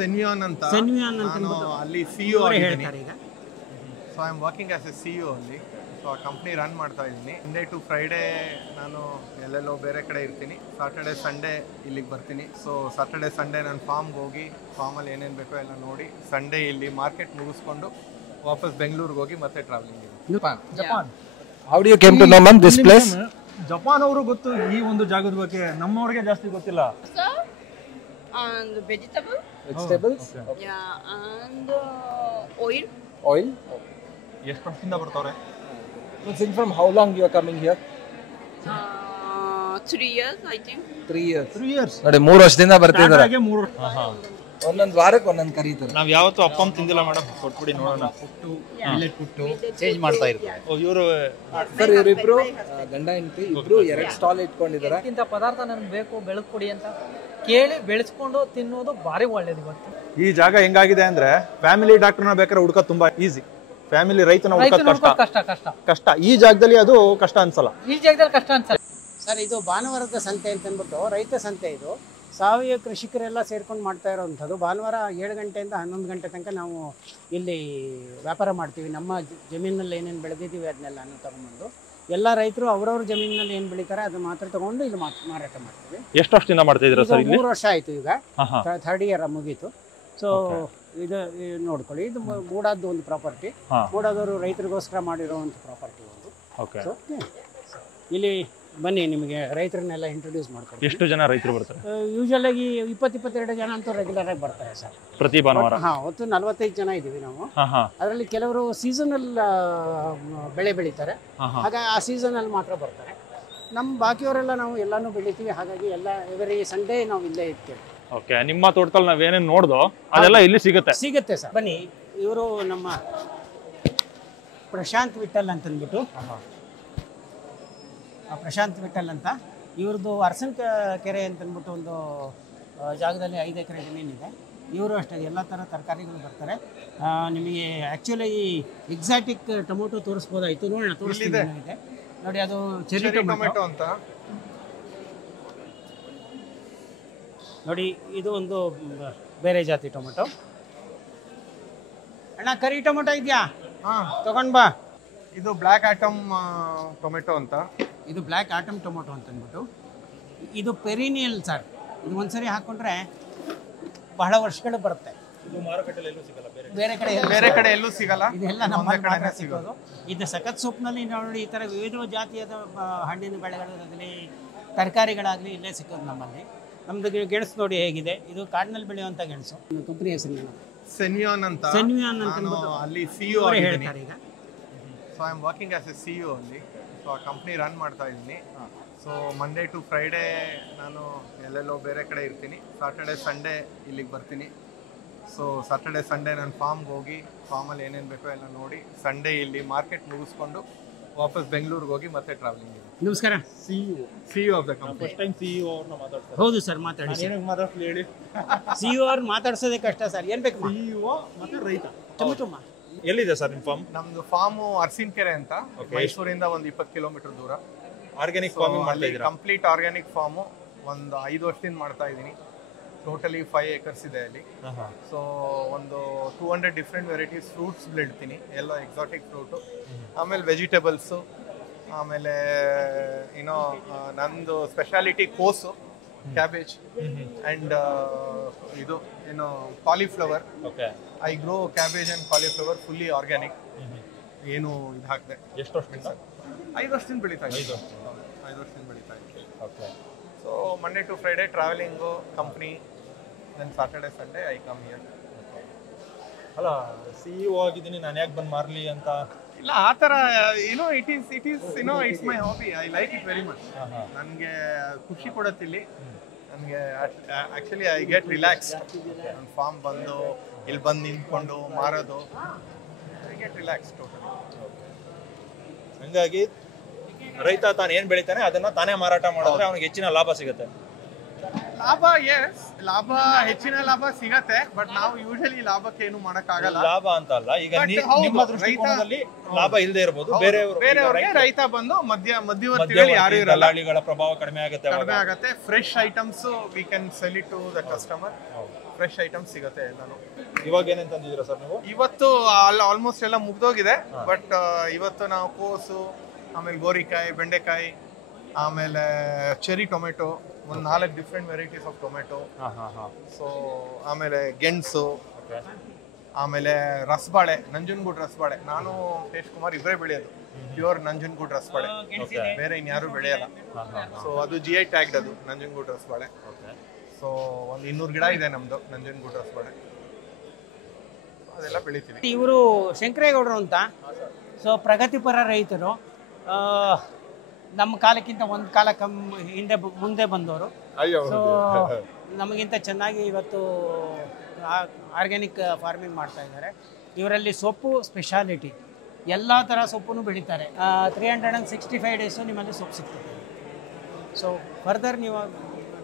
ಸೆನ್ವಿಯಾನ್ ಅಂತ ನಾನು ಅಲ್ಲಿ ಸಿಇಒ ಆಗಿದ್ದೀನಿ. So I am working as A CEO ಅಲ್ಲಿ. ಸೊ ಆ ಕಂಪ್ನಿ ರನ್ ಮಾಡ್ತಾ ಇದ್ದೀನಿ. ಮಂಡೇ ಟು ಫ್ರೈಡೇ ನಾನು ಎಲ್ಲೆಲ್ಲೋ ಬೇರೆ ಕಡೆ ಇರ್ತೀನಿ. ಸಾಟರ್ಡೆ ಸಂಡೇ ಇಲ್ಲಿಗೆ ಬರ್ತೀನಿ. ಸೊ ಸಾಟರ್ಡೆ ಸಂಡೇ ನಾನು ಫಾರ್ಮ್ಗೆ ಹೋಗಿ ಫಾರ್ಮಲ್ಲಿ ಏನೇನು ಬೇಕೋ ಎಲ್ಲ ನೋಡಿ ಸಂಡೇ ಇಲ್ಲಿ ಮಾರ್ಕೆಟ್ ಮುಗಿಸ್ಕೊಂಡು ವಾಪಸ್ ಬೆಂಗಳೂರಿಗೆ ಹೋಗಿ ಮತ್ತೆ travelling. Japan. How do you came to know ma'am this place? Japan ಅವರು ಗೊತ್ತು ಈ ಒಂದು ಜಾಗದ ಬಗ್ಗೆ, ನಮ್ಮವರಿಗೆ ಜಾಸ್ತಿ ಗೊತ್ತಿಲ್ಲ. And vegetables. Okay. Yeah, and oil. Oil? ಎಷ್ಟು ವರ್ಷದಿಂದ ಬರ್ತಾವ್ರೆ? Since from how long you are coming here? 3 years, I think. 3 years. 3 years. ನೋಡಿ 3 ವರ್ಷದಿಂದ ಬರ್ತಿದ್ದಾರೆ. ಹಾಗೆ 3 ಒಂದೊಂದು ವಾರಕ್ಕೆ ಒಂದೊಂದು ಕರೀತಾರೆ. ನಾವು ಯಾವತ್ತೂ ಅಪ್ಪಂ ತಿಂದಿಲ್ಲ ಮೇಡಮ್, ಕೊಟ್ಬಿಡಿ ನೋಡೋಣ. ಮಿಲೆಟ್ ಪುಟ್ಟು ಚೇಂಜ್ ಮಾಡ್ತಾ ಇರ್ತಾರೆ. ಇವರು ಸರ್ ಇವರಿಬ್ರು ಗಂಡ ಹೆಂಡತಿ ಇಬ್ರು 2 ಸ್ಟಾಲ್ ಇಟ್ಕೊಂಡಿದ್ದಾರೆ. ಇಂಥ ಪದಾರ್ಥ ನನಗೆ ಬೇಕು ಬೆಳೆಸ್ಕೊಡಿ ಅಂತ ಕೇಳಿ ಬೆಳೆಸ್ಕೊಂಡು ತಿನ್ನೋದು ಭಾರಿ ಒಳ್ಳೇದು ಇವತ್ತು. ಈ ಜಾಗ ಹೆಂಗಾಗಿದೆ ಅಂದ್ರೆ ಫ್ಯಾಮಿಲಿ ಡಾಕ್ಟರ್ನ ಬೇಕಾದ್ರೆ ಹುಡುಕ ತುಂಬಾ ಈಸಿ, ಫ್ಯಾಮಿಲಿ ರೈತನ ಹುಡುಕ ಕಷ್ಟ. ಈ ಜಾಗದಲ್ಲಿ ಅದು ಕಷ್ಟ ಅನ್ಸಲ್ಲ. ಈ ಜಾಗದಲ್ಲಿ ಕಷ್ಟ ಅನ್ಸಲ್ಲ ಸರ್. ಇದು ಭಾನುವಾರದ ಸಂತೆ ಅಂತ ಅಂದ್ಬಿಟ್ಟು ರೈತ ಸಂತೆ. ಇದು ಸಾವಯವ ಕೃಷಿಕರೆಲ್ಲ ಸೇರ್ಕೊಂಡು ಮಾಡ್ತಾ ಇರೋವಂಥದ್ದು. ಭಾನುವಾರ 7 ಗಂಟೆಯಿಂದ 11 ಗಂಟೆ ತನಕ ನಾವು ಇಲ್ಲಿ ವ್ಯಾಪಾರ ಮಾಡ್ತೀವಿ. ನಮ್ಮ ಜಮೀನಲ್ಲಿ ಏನೇನು ಬೆಳೆದಿದ್ದೀವಿ ಅದನ್ನೆಲ್ಲ ತಗೊಂಡ್ಬಂದು ಎಲ್ಲ ರೈತರು ಅವ್ರವ್ರ ಜಮೀನಿನಲ್ಲಿ ಏನು ಬೆಳೀತಾರೆ ಅದು ಮಾತ್ರ ತಗೊಂಡು ಇಲ್ಲಿ ಮಾರಾಟ ಮಾಡ್ತೀವಿ. ಎಷ್ಟು ವರ್ಷದಿಂದ ಮಾಡ್ತಾ ಇದ್ದೀರಾ ಸರ್? 3 ವರ್ಷ ಆಯಿತು. ಈಗ 3rd ಇಯರ್ ಮುಗೀತು. ಸೊ ಇದು ನೋಡ್ಕೊಳ್ಳಿ, ಇದು ಮೂಡಾದ್ದು ಒಂದು ಪ್ರಾಪರ್ಟಿ. ಮೂಡಾದವರು ರೈತರಿಗೋಸ್ಕರ ಮಾಡಿರೋವಂಥ ಪ್ರಾಪರ್ಟಿ ಒಂದು. ಸೊ ಇಲ್ಲಿ ಬನ್ನಿ, ನಿಮಗೆ ರೈತರನ್ನೆಲ್ಲ ಇಂಟ್ರೊಡ್ಯೂಸ್ ಮಾಡ್ಕೊಡ್ತೀನಿ. ಎಷ್ಟು ಜನ ರೈತರು ಬರ್ತಾರೆ? ಯೂಶಲ್ ಆಗಿ 20-22 ಜನ ಅಂತೂ ರೆಗ್ಯುಲರ್ ಆಗಿ ಬರ್ತಾರೆ ಸರ್, ಪ್ರತಿ ಭಾನುವಾರ. ಒಟ್ಟು 45 ಜನ ಇದ್ದೀವಿ ನಾವು. ಅದರಲ್ಲಿ ಕೆಲವರು ಸೀಸನಲ್ ಬೆಳೆ ಬೆಳೀತಾರೆ, ಹಾಗಾಗಿ ಆ ಸೀಸನಲ್ಲಿ ಮಾತ್ರ ಬರ್ತಾರೆ. ನಮ್ಮ ಬಾಕಿಯವರೆಲ್ಲ ನಾವು ಎಲ್ಲಾನು ಬೆಳಿತೀವಿ, ಹಾಗಾಗಿ ಎಲ್ಲ ಎವರಿ ಸಂಡೇ ನಾವು ಇಲ್ಲೇ ಇರ್ತೀವಿ. ಓಕೆ, ನಿಮ್ಮ ತೋಟದಲ್ಲಿ ನಾವೇನೇನು ನೋಡ್ದೋ ಅದೆಲ್ಲ ಇಲ್ಲಿ ಸಿಗುತ್ತೆ ಸರ್. ಬನ್ನಿ, ಇವರು ನಮ್ಮ ಪ್ರಶಾಂತ್ ವಿಠಲ್ ಅಂತಂದ್ಬಿಟ್ಟು, ಪ್ರಶಾಂತ್ ವಿಠಲ್ ಅಂತ ಇವ್ರದ್ದು ಅರಸನ್ ಕೆರೆ ಅಂತಂದ್ಬಿಟ್ಟು ಒಂದು ಜಾಗದಲ್ಲಿ 5 ಎಕರೆ ಜಮೀನಿದೆ. ಇವರು ಅಷ್ಟೇ ಎಲ್ಲ ಥರ ತರಕಾರಿಗಳು ಬರ್ತಾರೆ. ನಿಮಗೆ ಆ್ಯಕ್ಚುಲಿ ಈ ಎಕ್ಸಾಟಿಕ್ ಟೊಮೊಟೊ ತೋರಿಸ್ಬೋದಾಯಿತು, ನೋಡೋಣ ತೋರಿಸ್ತಿದೆ ನೋಡಿ. ಅದು ಚೆರಿ ಟೊಮೆಟೊ ಅಂತ ನೋಡಿ. ಇದು ಒಂದು ಬೇರೆ ಜಾತಿ ಟೊಮೆಟೊ. ಅಣ್ಣ ಕರಿ ಟೊಮೆಟೊ ಇದೆಯಾ? ತಗೊಂಡ್ ಬಾ. ಇದು ಬ್ಲ್ಯಾಕ್ ಆಟಮ್ ಟೊಮೆಟೊ ಅಂತ. ಇದು ಬ್ಲ್ಯಾಕ್ ಆಟಮ್ ಟೊಮೊಟೊ ಅಂತ ಅಂದ್ಬಿಟ್ಟು, ಇದು ಪೆರಿನಿಯಲ್ ಸರ್. ಇದು ಒಂದ್ಸರಿ ಹಾಕೊಂಡ್ರೆ ಬಹಳ ವರ್ಷಗಳು ಬರುತ್ತೆ. ಬೇರೆ ಕಡೆ ಎಲ್ಲೂ ಸಿಗಲ್ಲ. ಇದೆಲ್ಲ ನಮ್ಮ ಕಡೆ ಸಿಗೋದು. ಇದು ಸಖತ್ ಸೊಪ್ಪಿನಲ್ಲಿ ನೋಡಿ, ಈ ಥರ ವಿವಿಧ ಜಾತಿಯಾದ ಹಣ್ಣಿನ ಬೆಳೆಗಳಾಗಲಿ ತರಕಾರಿಗಳಾಗಲಿ ಇಲ್ಲೇ ಸಿಗೋದು ನಮ್ಮಲ್ಲಿ. ನಮ್ದು ಗೆಣಸು ನೋಡಿ ಹೇಗಿದೆ, ಇದು ಕಾಡಿನಲ್ಲಿ ಬೆಳೆಯುವಂಥ ಗೆಣಸು. ಕಂಪನಿ ಹೆಸರು ಸೆನ್ವಿಯಾನ್ ಅಂತ. ನಾನು ಅಲ್ಲಿ ಸಿಇಒ ಆಗಿದ್ದೀನಿ. ಈಗ so I am working as A CEO ಅಲ್ಲಿ. ಸೊ ಆ ಕಂಪ್ನಿ ರನ್ ಮಾಡ್ತಾ ಇದ್ದೀನಿ. ಸೊ ಮಂಡೇ ಟು ಫ್ರೈಡೇ ನಾನು ಎಲ್ಲೆಲ್ಲೋ ಬೇರೆ ಕಡೆ ಇರ್ತೀನಿ. ಸಾಟರ್ಡೆ ಸಂಡೇ ಇಲ್ಲಿಗೆ ಬರ್ತೀನಿ. ಸೊ ಸಾಟರ್ಡೆ ಸಂಡೇ ನಾನು ಫಾರ್ಮ್ಗೆ ಹೋಗಿ ಫಾರ್ಮಲ್ಲಿ ಏನೇನು ಬೇಕೋ ಎಲ್ಲ ನೋಡಿ ಸಂಡೇ ಇಲ್ಲಿ ಮಾರ್ಕೆಟ್ ಮುಗಿಸ್ಕೊಂಡು ವಾಪಸ್ ಬೆಂಗಳೂರಿಗೆ ಹೋಗಿ ಮತ್ತೆ ಟ್ರಾವೆಲಿಂಗ್. ನಮಸ್ಕಾರ. CEO of the company. First time CEO ಅವ್ರನ್ನ ಮಾತಾಡ್ತಾರೆ. ಹೌದು ಸರ್, ಮಾತಾಡಿ. ಮಾತಾಡ್ಲಿ ಹೇಳಿ. ಸಿಇಒ ಅವ್ರು ಮಾತಾಡ್ಸೋದೇ ಕಷ್ಟ ಸರ್. ಏನು ಬೇಕು? ಸಿಇಒ ಮತ್ತೆ ರೈತ. ಟೊಮೆಟೊಮ್ಮ ಎಲ್ಲಿದೆ ಸರ್ ನಿಮ್ಮ ಫಾರ್ಮ್? ನಮ್ದು ಫಾರ್ಮು ಅರಸಿನ ಕೆರೆ ಅಂತ, ಮೈಸೂರಿಂದ ಒಂದು 20 ಕಿಲೋಮೀಟರ್ ದೂರ. ಆರ್ಗ್ಯಾನಿಕ್ ಫಾರ್ಮಿಂಗ್ ಮಾಡ್ತಾ ಇದ್ದೀರಾ? ಕಂಪ್ಲೀಟ್ ಆರ್ಗ್ಯಾನಿಕ್ ಫಾರ್ಮು ಒಂದು 5 ವರ್ಷದಿಂದ ಮಾಡ್ತಾ ಇದ್ದೀನಿ. ಟೋಟಲಿ 5 acres ಇದೆ ಅಲ್ಲಿ. ಸೊ ಒಂದು 200 ಡಿಫ್ರೆಂಟ್ ವೆರೈಟೀಸ್ ಫ್ರೂಟ್ಸ್ ಬೆಳಿತೀನಿ, ಎಲ್ಲ ಎಕ್ಸಾಟಿಕ್ ಫ್ರೂಟು. ಆಮೇಲೆ ವೆಜಿಟೇಬಲ್ಸು, ಆಮೇಲೆ ಏನೋ ನಂದು ಸ್ಪೆಷಾಲಿಟಿ ಕೋಸು, ಕ್ಯಾಬೇಜ್ ಆ್ಯಂಡ್ ಇದು ಏನು cauliflower. I grow cabbage and cauliflower fully organic. ಏನು ಇದು ಹಾಕಿದೆ. ಎಷ್ಟು ವರ್ಷದಿಂದ? 5 ವರ್ಷದಿಂದ ಬೆಳೀತಾ ಇದ್ದೀನಿ. 5 ವರ್ಷದಿಂದ ಬೆಳೀತಾ ಇದ್ದೀನಿ. Okay. So Monday to Friday travelling company, then Saturday Sunday I come here. ಅಲ್ಲ, ಸಿಇಒ ಆಗಿದ್ದೀನಿ, ನಾನು ಯಾಕೆ ಬಂದು ಮಾರಲಿ ಅಂತ ಇಲ್ಲ, ಆ ಥರ ಏನೋ it is it's my hobby. I like it very much. ನನಗೆ ಖುಷಿ ಕೊಡುತ್ತೆ ಇಲ್ಲಿ. ನನಗೆ ಆ್ಯಕ್ಚುಲಿ ಐ ಗೆಟ್ ರಿಲ್ಯಾಕ್ಸ್ಡ್. ನನ್ನ ಫಾರ್ಮ್ ಬಂದು ಇಲ್ಲಿ ಬಂದು ನಿಂತ್ಕೊಂಡು ಮಾರೋದು, ಐ ಗೆಟ್ ರಿಲ್ಯಾಕ್ಸ್ ಟೋಟಲಿ. ಹಂಗಾಗಿ ರೈತ ತಾನು ಏನು ಬೆಳಿತಾನೆ ಅದನ್ನ ತಾನೇ ಮಾರಾಟ ಮಾಡಿದ್ರೆ ಅವನಿಗೆ ಹೆಚ್ಚಿನ ಲಾಭ ಸಿಗುತ್ತೆ. ಲಾಭ ಹೆಚ್ಚಿನ ಲಾಭ ಸಿಗತ್ತೆ, ಬಟ್ ನಾವು ಯೂಶಲಿ ಲಾಭಕ್ಕೆ ಏನು ಮಾಡಕ್ಕಾಗಲ್ಲ. ಲಾಭ ಅಂತ ಅಲ್ಲ, ಈಗ ನಿಮ್ಮ ದೃಷ್ಟಿಕೋನದಲ್ಲಿ ಲಾಭ ಇಲ್ಲದೆ ಇರಬಹುದು. ಬೇರೆಯವರಿಗೆ ರೈತ ಬಂದು ಮಧ್ಯವರ್ತಿಗಳು ಯಾರು ಇರಲ್ಲ, ದಲ್ಲಾಳಿಗಳ ಪ್ರಭಾವ ಕಡಿಮೆ ಆಗುತ್ತೆ. Fresh items we can sell it to the customer. Fresh items ಸಿಗುತ್ತೆ ಎಲ್ಲಾನು. ಇವಾಗ ಏನೇನು ತಂದಿದ್ದೀರಾ ಸರ್ ನೀವು? ಇವತ್ತು ಆಲ್ಮೋಸ್ಟ್ ಎಲ್ಲ ಮುಗ್ದೋಗಿದೆ, ಬಟ್ ಇವತ್ತು ನಾವು ಕೋಸು, ಆಮೇಲೆ ಗೋರಿಕಾಯಿ, ಬೆಂಡೆಕಾಯಿ, ಆಮೇಲೆ ಚೆರಿ ಟೊಮೆಟೊ, ಒಂದು 4 different varieties of tomato. So ಆಮೇಲೆ ಗೆಣಸು, ಆಮೇಲೆ ರಸಬಾಳೆ, ನಂಜನಗೂಡು ರಸಬಾಳೆ. ನಾನು ಟೇಸ್ಟ್ ಕುಮಾರ್ ಇಬ್ಬರೇ ಬೆಳೆಯೋದು, ಪ್ಯೂರ್ ನಂಜನಗೂಡು ರಸಬಾಳೆ, ಬೇರೆ ಇನ್ಯಾರು ಬೆಳೆಯಲ್ಲ. ಸೊ ಅದು GI ಟ್ಯಾಗ್ಡ್, ಅದು ನಂಜನಗೂಡು ರಸಬಾಳೆ. ಸೊ ಒಂದು 200 ಗಿಡ ಇದೆ ನಮ್ದು ನಂಜನಗೂಡು ರಸಬಾಳೆ, ಅದೆಲ್ಲ ಬೆಳಿತೀವಿ. ಇವರು ಶಂಕರೇಗೌಡರು ಅಂತ, ಸೊ ಪ್ರಗತಿಪರ ರೈತರು. ನಮ್ಮ ಕಾಲಕ್ಕಿಂತ ಒಂದು ಕಾಲ ಮುಂದೆ ಬಂದವರು. ಸೊ ನಮಗಿಂತ ಚೆನ್ನಾಗಿ ಇವತ್ತು ಆರ್ಗ್ಯಾನಿಕ್ ಫಾರ್ಮಿಂಗ್ ಮಾಡ್ತಾ ಇದ್ದಾರೆ. ಇವರಲ್ಲಿ ಸೊಪ್ಪು ಸ್ಪೆಷಾಲಿಟಿ, ಎಲ್ಲ ಥರ ಸೊಪ್ಪನ್ನು ಬೆಳೀತಾರೆ. 365 ಡೇಸು ನಿಮ್ಮಲ್ಲಿ ಸೊಪ್ಪು ಸಿಗ್ತದೆ. ಸೊ ಫರ್ದರ್ ನೀವು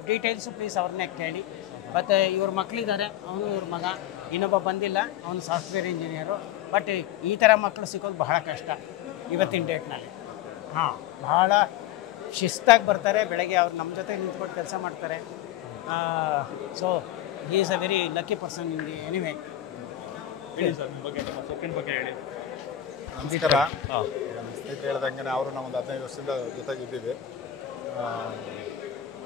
ಡೀಟೇಲ್ಸು ಪ್ಲೀಸ್ ಅವ್ರನ್ನೇ ಕೇಳಿ. ಮತ್ತು ಇವ್ರ ಮಕ್ಕಳಿದ್ದಾರೆ, ಅವನು ಇವ್ರ ಮಗ, ಇನ್ನೊಬ್ಬ ಬಂದಿಲ್ಲ, ಅವನು ಸಾಫ್ಟ್ವೇರ್ ಇಂಜಿನಿಯರು. ಬಟ್ ಈ ಥರ ಮಕ್ಕಳು ಸಿಗೋದು ಬಹಳ ಕಷ್ಟ ಇವತ್ತಿನ ಡೇಟ್ನಲ್ಲಿ. ಬಹಳ ಶಿಸ್ತಾಗಿ ಬರ್ತಾರೆ, ಬೆಳಗ್ಗೆ ಅವ್ರು ನಮ್ಮ ಜೊತೆ ನಿಂತ್ಕೊಂಡು ಕೆಲಸ ಮಾಡ್ತಾರೆ. So he is a very lucky person in the anyway. ಹೇಳಿ ಸರ್ ನಿಮ್ಮ ಬಗ್ಗೆ, ನಿಮ್ಮ ಸೊಪ್ಪಿನ ಬಗ್ಗೆ ಹೇಳಿ. ನಮಸ್ಕಾರ. ಸ್ನೇಹಿತರು ಹೇಳ್ದಂಗೆ ಅವರು ನಾವು ಒಂದು 15 ವರ್ಷದಿಂದ ಜೊತೆಗಿದ್ದೀವಿ.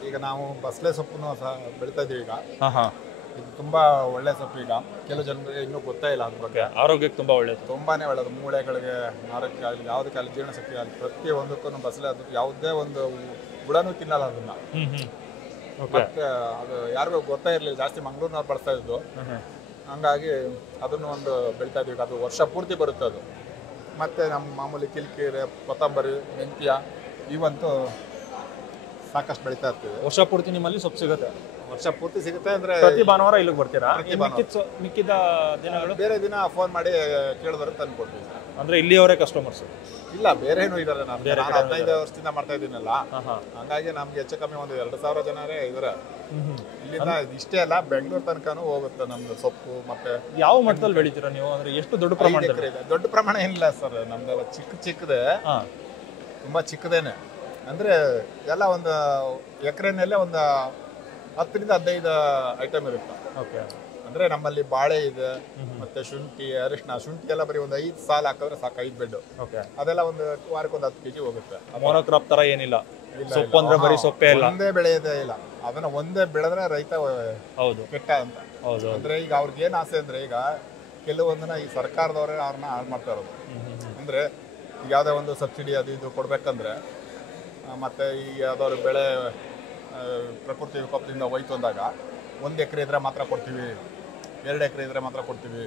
ಈಗ ನಾವು ಬಸಳೆ ಸೊಪ್ಪನ್ನು ಸಹ ಬೆಳೀತಾ ಇದ್ದೀವಿ. ಈಗ ಇದು ತುಂಬ ಒಳ್ಳೆ ಸೊಪ್ಪು. ಈಗ ಕೆಲವು ಜನರಿಗೆ ಇನ್ನೂ ಗೊತ್ತೇ ಇಲ್ಲ ಅದ್ರ ಬಗ್ಗೆ. ಆರೋಗ್ಯಕ್ಕೆ ತುಂಬ ಒಳ್ಳೆಯದು, ತುಂಬಾ ಒಳ್ಳೆಯದು. ಮೂಳೆಗಳಿಗೆ, ಆರೋಗ್ಯ ಆಗಲಿ, ಯಾವುದಕ್ಕಾಗಲಿ, ಜೀರ್ಣಶಕ್ತಿ ಆಗಲಿ, ಪ್ರತಿಯೊಂದಕ್ಕೂ ಬಸಳೆ ಅದು ಯಾವುದೇ ಒಂದು ಬುಡನೂ ತಿನ್ನಲ್ಲ ಅದನ್ನು. ಮತ್ತೆ ಅದು ಯಾರಿಗೂ ಗೊತ್ತೇ ಇರಲಿಲ್ಲ, ಜಾಸ್ತಿ ಮಂಗಳೂರಿನವ್ರು ಬಳಸ್ತಾ ಇದ್ದು. ಹಂಗಾಗಿ ಅದನ್ನು ಒಂದು ಬೆಳೀತಾ ಇದೀವಿ. ಅದು ವರ್ಷ ಪೂರ್ತಿ ಬರುತ್ತೆ ಅದು. ಮತ್ತು ನಮ್ಮ ಮಾಮೂಲಿ ಕಿಲ್ಕೀರೆ, ಕೊತ್ತಂಬರಿ, ಮೆಂತ್ಯ ಇವಂತೂ ಸಾಕಷ್ಟು ಬೆಳೀತಾ ಇರ್ತೀವಿ. ವರ್ಷ ಪೂರ್ತಿ ನಿಮ್ಮಲ್ಲಿ ಸೊಪ್ಪು ಸಿಗುತ್ತೆ? ವರ್ಷ ಪೂರ್ತಿ ಸಿಗುತ್ತೆ. ಅಂದರೆ ಪ್ರತಿ ಭಾನುವಾರ ಇಲ್ಲಿಗೆ ಬರ್ತೀರಾ? ಮಿಕ್ಕಿದ ದಿನಗಳು ಬೇರೆ ದಿನ ಫೋನ್ ಮಾಡಿ ಕೇಳಿದ್ರೆ ತಂದು ಕೊಡ್ತೀವಿ. ಅಂದರೆ ಇಲ್ಲಿಯವರೇ ಕಸ್ಟಮರ್ಸ್? ಇಲ್ಲ, ಬೇರೆನೂ ಇದ್ದಾರೆ. ನಾನು 15 ವರ್ಷದಿಂದ ಮಾಡ್ತಾ ಇದ್ದೀನಲ್ಲ, ಹಂಗಾಗಿ ನಮ್ಗೆ ಹೆಚ್ಚು ಕಮ್ಮಿ ಒಂದು 2000 ಜನರೇ ಇದ್ದಾರೆ. ಇಲ್ಲಿಂದ ಇಷ್ಟೇ ಅಲ್ಲ, ಬೆಂಗಳೂರು ತನಕನೂ ಹೋಗುತ್ತೆ ನಮ್ದು ಸೊಪ್ಪು. ಮತ್ತೆ ಯಾವ ಮಟ್ಟದಲ್ಲಿ ಬೆಳಿತೀರಾ ನೀವು? ಅಂದ್ರೆ ಎಷ್ಟು ದೊಡ್ಡ ಪ್ರಮಾಣ ಇದೆ? ದೊಡ್ಡ ಪ್ರಮಾಣ ಏನಿಲ್ಲ ಸರ್, ನಮ್ದೆಲ್ಲ ಚಿಕ್ಕದೇ, ತುಂಬಾ ಚಿಕ್ಕದೇನೆ. ಅಂದ್ರೆ ಎಲ್ಲ ಒಂದು ಎಕರೆನಲ್ಲೇ ಒಂದು 10ರಿಂದ 15 ಐಟಮ್ ಇರುತ್ತೆ. ಓಕೆ. ಅಂದ್ರೆ ನಮ್ಮಲ್ಲಿ ಬಾಳೆ ಇದೆ, ಮತ್ತೆ ಶುಂಠಿ, ಅರಿಶಿನ. ಶುಂಠಿ ಎಲ್ಲ ಬರೀ ಒಂದು 5 ಸಾಲ ಹಾಕಿದ್ರೆ ಸಾಕು, 5 ಬೆಡ್. ಓಕೆ. ಅದೆಲ್ಲ ಒಂದು ವಾರಕ್ಕೆ ಒಂದು 10 kg ಹೋಗುತ್ತೆ. ಮೋನೋಕ್ರಾಪ್ ತರ ಏನಿಲ್ಲ, ಸೊಪ್ಪು ಅಂದ್ರೆ ಬರೀ ಸೊಪ್ಪೇ ಇಲ್ಲ, ಒಂದೇ ಬೆಳೆಯೋದೇ ಇಲ್ಲ. ಅದನ್ನ ಒಂದೇ ಬೆಳೆದ್ರೆ ರೈತ ಹೌದು ಕೆಟ್ಟ ಅಂತ. ಹೌದು. ಅಂದ್ರೆ ಈಗ ಅವ್ರಿಗೆ ಏನ್ ಆಸೆ ಅಂದ್ರೆ, ಈಗ ಕೆಲವೊಂದನ್ನ ಈ ಸರ್ಕಾರದವರೇ ಅವ್ರನ್ನ ಹಾಳು ಮಾಡ್ತಾ ಇರೋದು. ಅಂದ್ರೆ ಈಗ ಯಾವುದೇ ಒಂದು ಸಬ್ಸಿಡಿ ಅದು ಇದು ಕೊಡ್ಬೇಕಂದ್ರೆ, ಮತ್ತೆ ಈಗ ಯಾವ್ದಾದ್ರು ಬೆಳೆ ಪ್ರಕೃತಿ ವಿಕೋಪದಿಂದ ಹೋಯ್ತು ಅಂದಾಗ 1 ಎಕರೆ ಇದ್ರೆ ಮಾತ್ರ ಕೊಡ್ತೀವಿ, 2 ಎಕರೆ ಇದ್ರೆ ಮಾತ್ರ ಕೊಡ್ತೀವಿ.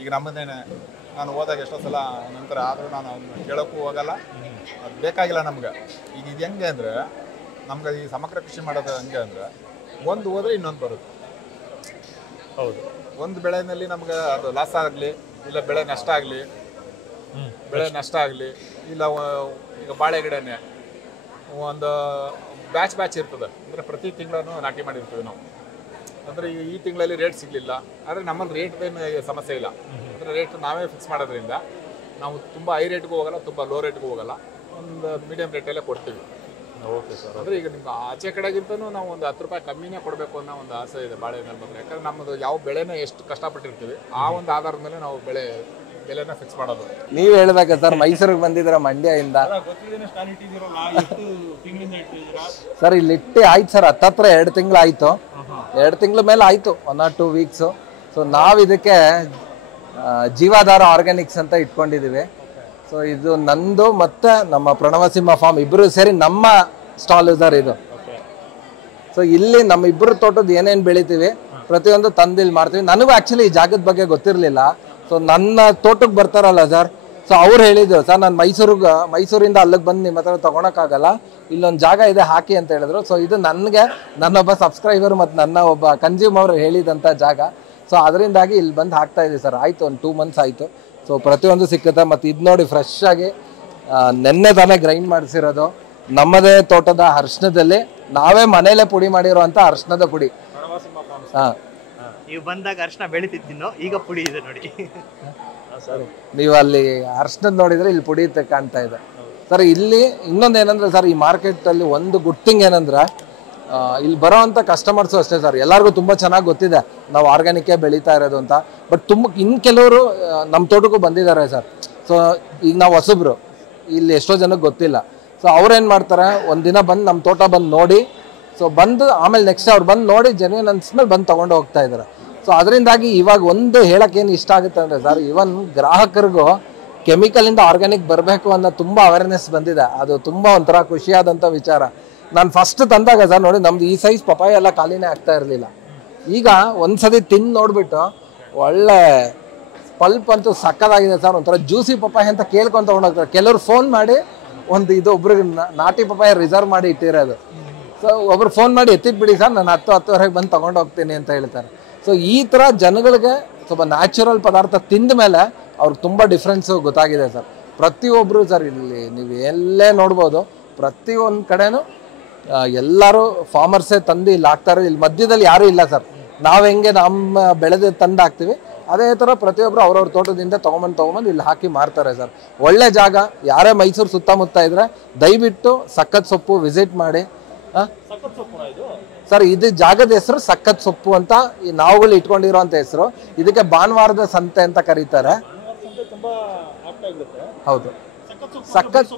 ಈಗ ನಮ್ಮದೇನೆ, ನಾನು ಹೋದಾಗ ಎಷ್ಟೋ ಸಲ ನಂತರ ಆದರೂ ನಾನು ಕೇಳೋಕ್ಕೂ ಹೋಗಲ್ಲ, ಅದು ಬೇಕಾಗಿಲ್ಲ ನಮ್ಗೆ. ಈಗ ಇದು ಹೆಂಗೆ ಅಂದರೆ, ನಮ್ಗೆ ಈ ಸಮಗ್ರ ಕೃಷಿ ಮಾಡೋದು ಹೆಂಗೆ ಅಂದರೆ, ಒಂದು ಹೋದರೆ ಇನ್ನೊಂದು ಬರುತ್ತೆ. ಹೌದು. ಒಂದು ಬೆಳೆಯಲ್ಲಿ ನಮ್ಗೆ ಅದು ಲಾಸ್ ಆಗಲಿ, ಇಲ್ಲ ಬೆಳೆ ನಷ್ಟ ಆಗಲಿ, ಇಲ್ಲ ಈಗ ಬಾಳೆ ಗಿಡನೇ ಒಂದು ಬ್ಯಾಚ್ ಇರ್ತದೆ. ಅಂದರೆ ಪ್ರತಿ ತಿಂಗಳನ್ನು ನಾಟಿ ಮಾಡಿರ್ತೀವಿ ನಾವು. ಅಂದರೆ ಈ ತಿಂಗಳಲ್ಲಿ ರೇಟ್ ಸಿಗಲಿಲ್ಲ, ಆದರೆ ನಮ್ಮಲ್ಲಿ ರೇಟ್ದೇನು ಸಮಸ್ಯೆ ಇಲ್ಲ. ಅಂದರೆ ರೇಟ್ ನಾವೇ ಫಿಕ್ಸ್ ಮಾಡೋದ್ರಿಂದ ನಾವು ತುಂಬ ಹೈ ರೇಟ್ಗೂ ಹೋಗಲ್ಲ, ತುಂಬ ಲೋ ರೇಟ್ಗೂ ಹೋಗಲ್ಲ, ಒಂದು ಮೀಡಿಯಮ್ ರೇಟಲ್ಲೇ ಕೊಡ್ತೀವಿ. Okay sir. ಅಂದರೆ ಈಗ ನಿಮ್ಮ ಆಚೆ ಕಡೆಗಿಂತನೂ ನಾವು ಒಂದು 10 ರೂಪಾಯಿ ಕಮ್ಮಿನೇ ಕೊಡಬೇಕು ಅನ್ನೋ ಒಂದು ಆಸೆ ಇದೆ ಬಾಳೆ ಮೇಲೆ ಬಂದರೆ. ಯಾಕಂದರೆ ನಮ್ಮದು ಯಾವ ಬೆಳೆನ ಎಷ್ಟು ಕಷ್ಟಪಟ್ಟಿರ್ತೀವಿ ಆ ಒಂದು ಆಧಾರದ ಮೇಲೆ ನಾವು ಬೆಲೆನ ಫಿಕ್ಸ್ ಮಾಡೋದು. ನೀವು ಹೇಳ್ಬೇಕು ಸರ್, ಮೈಸೂರಿಗೆ ಬಂದಿದ್ದೀರಾ ಮಂಡ್ಯದಿಂದ. ಸರ್ ಇಲ್ಲಿ ಇಟ್ಟು ಆಯ್ತು ಸರ್, ಹತ್ತತ್ರ 2 ತಿಂಗಳು ಆಯ್ತು. 2 ತಿಂಗಳ ಮೇಲೆ ಆಯ್ತು, 1 or 2 weeks. ಸೊ ನಾವು ಇದಕ್ಕೆ ಜೀವಾಧಾರ ಆರ್ಗ್ಯಾನಿಕ್ಸ್ ಅಂತ ಇಟ್ಕೊಂಡಿದೀವಿ. ಸೊ ಇದು ನಂದು ಮತ್ತೆ ನಮ್ಮ ಪ್ರಣವಸಿಂಹ ಫಾರ್ಮ್ ಇಬ್ರು ಸೇರಿ ನಮ್ಮ ಸ್ಟಾಲ್ ಸರ್ ಇದು. ಸೊ ಇಲ್ಲಿ ನಮ್ಮ ಇಬ್ಬರು ತೋಟದ ಏನೇನು ಬೆಳಿತೀವಿ ಪ್ರತಿಯೊಂದು ತಂದಿಲ್ಲಿ ಮಾಡ್ತೀವಿ. ನನಗೂ ಆಕ್ಚುಲಿ ಈ ಜಾಗದ ಬಗ್ಗೆ ಗೊತ್ತಿರಲಿಲ್ಲ. ಸೊ ನನ್ನ ತೋಟಕ್ಕೆ ಬರ್ತಾರಲ್ಲ ಸರ್, ಸೊ ಅವ್ರು ಹೇಳಿದ್ರು, ಸರ್ ನಾನು ಮೈಸೂರಿಂದ ಅಲ್ಲಿಗೆ ಬಂದು ನಿಮ್ಮ ಹತ್ರ ತೊಗೊಳಕ್ಕಾಗಲ್ಲ, ಇಲ್ಲೊಂದು ಜಾಗ ಇದೆ ಹಾಕಿ ಅಂತ ಹೇಳಿದ್ರು. ಸೊ ಇದು ನನಗೆ ನನ್ನೊಬ್ಬ ಸಬ್ಸ್ಕ್ರೈಬರ್ ಮತ್ತು ನನ್ನ ಒಬ್ಬ ಕನ್ಸ್ಯೂಮರ್ ಹೇಳಿದಂಥ ಜಾಗ. ಸೊ ಅದರಿಂದಾಗಿ ಇಲ್ಲಿ ಬಂದು ಹಾಕ್ತಾ ಇದ್ದೀವಿ ಸರ್. ಆಯಿತು, ಒಂದು 2 months ಆಯಿತು. ಸೊ ಪ್ರತಿಯೊಂದು ಸಿಕ್ಕುತ್ತೆ. ಮತ್ತು ಇದು ನೋಡಿ ಫ್ರೆಶ್ ಆಗಿ ನೆನ್ನೆ ತಾನೇ ಗ್ರೈಂಡ್ ಮಾಡಿಸಿರೋದು, ನಮ್ಮದೇ ತೋಟದ ಅರ್ಶಿನದಲ್ಲಿ ನಾವೇ ಮನೇಲೆ ಪುಡಿ ಮಾಡಿರೋಂಥ ಅರ್ಶಿನದ ಪುಡಿ. ಹಾಂ, ನೀವು ಬಂದಾಗ ಅರ್ಶಿನ ಬೆಳಿತಿದ್ದೀನೋ, ಈಗ ಪುಡಿ ಇದೆ ನೋಡಿ. ನೀವು ಅಲ್ಲಿ ಅರ್ಶಿನದ್ ನೋಡಿದ್ರೆ ಇಲ್ಲಿ ಪುಡಿ ಕಾಣ್ತಾ ಇದೆ ಸರ್. ಇಲ್ಲಿ ಇನ್ನೊಂದು ಏನಂದ್ರೆ ಸರ್, ಈ ಮಾರ್ಕೆಟಲ್ಲಿ ಒಂದು ಗುಡ್ ಥಿಂಗ್ ಏನಂದ್ರೆ, ಇಲ್ಲಿ ಬರೋವಂಥ ಕಸ್ಟಮರ್ಸು ಅಷ್ಟೇ ಸರ್, ಎಲ್ಲರಿಗೂ ತುಂಬ ಚೆನ್ನಾಗಿ ಗೊತ್ತಿದೆ ನಾವು ಆರ್ಗ್ಯಾನಿಕ್ಕೇ ಬೆಳೀತಾ ಇರೋದು ಅಂತ. ಬಟ್ ತುಂಬ ಇನ್ನು ಕೆಲವರು ನಮ್ಮ ತೋಟಕ್ಕೂ ಬಂದಿದ್ದಾರೆ ಸರ್. ಸೊ ಈಗ ನಾವು ಹೊಸಬ್ರು, ಇಲ್ಲಿ ಎಷ್ಟೋ ಜನಕ್ಕೆ ಗೊತ್ತಿಲ್ಲ. ಸೊ ಅವ್ರೇನು ಮಾಡ್ತಾರೆ, ಒಂದಿನ ಬಂದು ನಮ್ಮ ತೋಟ ಬಂದು ನೋಡಿ, ಸೊ ಬಂದು ಆಮೇಲೆ ನೆಕ್ಸ್ಟ್ ಅವ್ರು ಬಂದು ನೋಡಿ ಜೆನ್ಯೂನ್ ಅನ್ಸ್ಮೇಲೆ ಬಂದು ತೊಗೊಂಡು ಹೋಗ್ತಾ ಇದ್ದಾರೆ. ಸೊ ಅದರಿಂದಾಗಿ ಇವಾಗ ಒಂದು ಹೇಳೋಕ್ಕೇನು ಇಷ್ಟ ಆಗುತ್ತೆ ಅಂದರೆ ಸರ್, ಇವನ್ ಗ್ರಾಹಕರಿಗೂ ಕೆಮಿಕಲಿಂದ ಆರ್ಗ್ಯಾನಿಕ್ ಬರಬೇಕು ಅನ್ನೋ ತುಂಬ ಅವೇರ್ನೆಸ್ ಬಂದಿದೆ. ಅದು ತುಂಬ ಒಂಥರ ಖುಷಿಯಾದಂಥ ವಿಚಾರ. ನಾನು ಫಸ್ಟ್ ತಂದಾಗ ಸರ್ ನೋಡಿ, ನಮ್ದು ಈ ಸೈಜ್ ಪಪಾಯ ಎಲ್ಲ ಖಾಲಿನೇ ಆಗ್ತಾ ಇರಲಿಲ್ಲ. ಈಗ ಒಂದ್ಸತಿ ತಿಂದು ನೋಡಿಬಿಟ್ಟು ಒಳ್ಳೆ ಪಲ್ಪ್ ಅಂತೂ ಸಕ್ಕದಾಗಿದೆ ಸರ್, ಒಂಥರ ಜ್ಯೂಸಿ ಪಪಾಯ ಅಂತ ಕೇಳ್ಕೊಂಡು ತೊಗೊಂಡೋಗ್ತಾರೆ. ಕೆಲವರು ಫೋನ್ ಮಾಡಿ ಒಂದು ಇದು ಒಬ್ರಿಗೆ ನಾಟಿ ಪಪಾಯ ರಿಸರ್ವ್ ಮಾಡಿ ಇಟ್ಟಿರೋದು. ಸೊ ಒಬ್ರು ಫೋನ್ ಮಾಡಿ ಎತ್ತಿಟ್ಬಿಡಿ ಸರ್, ನಾನು 10-10:30 ಬಂದು ತೊಗೊಂಡು ಹೋಗ್ತೀನಿ ಅಂತ ಹೇಳ್ತಾರೆ. ಸೊ ಈ ಥರ ಜನಗಳಿಗೆ ಸ್ವಲ್ಪ ನ್ಯಾಚುರಲ್ ಪದಾರ್ಥ ತಿಂದ ಮೇಲೆ ಅವ್ರಿಗೆ ತುಂಬ ಡಿಫ್ರೆನ್ಸು ಗೊತ್ತಾಗಿದೆ ಸರ್. ಪ್ರತಿಯೊಬ್ಬರು ಸರ್, ಇಲ್ಲಿ ನೀವು ಎಲ್ಲೇ ನೋಡ್ಬೋದು, ಪ್ರತಿಯೊಂದು ಕಡೆನೂ ಎಲ್ಲರೂ ಫಾರ್ಮರ್ಸೇ ತಂದು ಇಲ್ಲಿ ಹಾಕ್ತಾರೆ. ಇಲ್ಲಿ ಮಧ್ಯದಲ್ಲಿ ಯಾರೂ ಇಲ್ಲ ಸರ್. ನಾವು ಹೆಂಗೆ ನಮ್ಮ ಬೆಳೆದು ತಂದು ಹಾಕ್ತೀವಿ, ಅದೇ ಥರ ಪ್ರತಿಯೊಬ್ಬರು ಅವ್ರವ್ರ ತೋಟದಿಂದ ತೊಗೊಂಬಂದು ಇಲ್ಲಿ ಹಾಕಿ ಮಾರ್ತಾರೆ ಸರ್. ಒಳ್ಳೆ ಜಾಗ. ಯಾರೇ ಮೈಸೂರು ಸುತ್ತಮುತ್ತ ಇದ್ರೆ ದಯವಿಟ್ಟು ಸಖತ್ ಸೊಪ್ಪು ವಿಸಿಟ್ ಮಾಡಿ. ಸರ್ ಇದು ಜಾಗದ ಹೆಸರು ಸಖತ್ ಸೊಪ್ಪು ಅಂತ, ಈ ನಾವುಗಳು ಇಟ್ಕೊಂಡಿರೋಂಥ ಹೆಸರು. ಇದಕ್ಕೆ ಭಾನುವಾರದ ಸಂತೆ ಅಂತ ಕರೀತಾರೆ. ಹೌದು, ಸಖತ್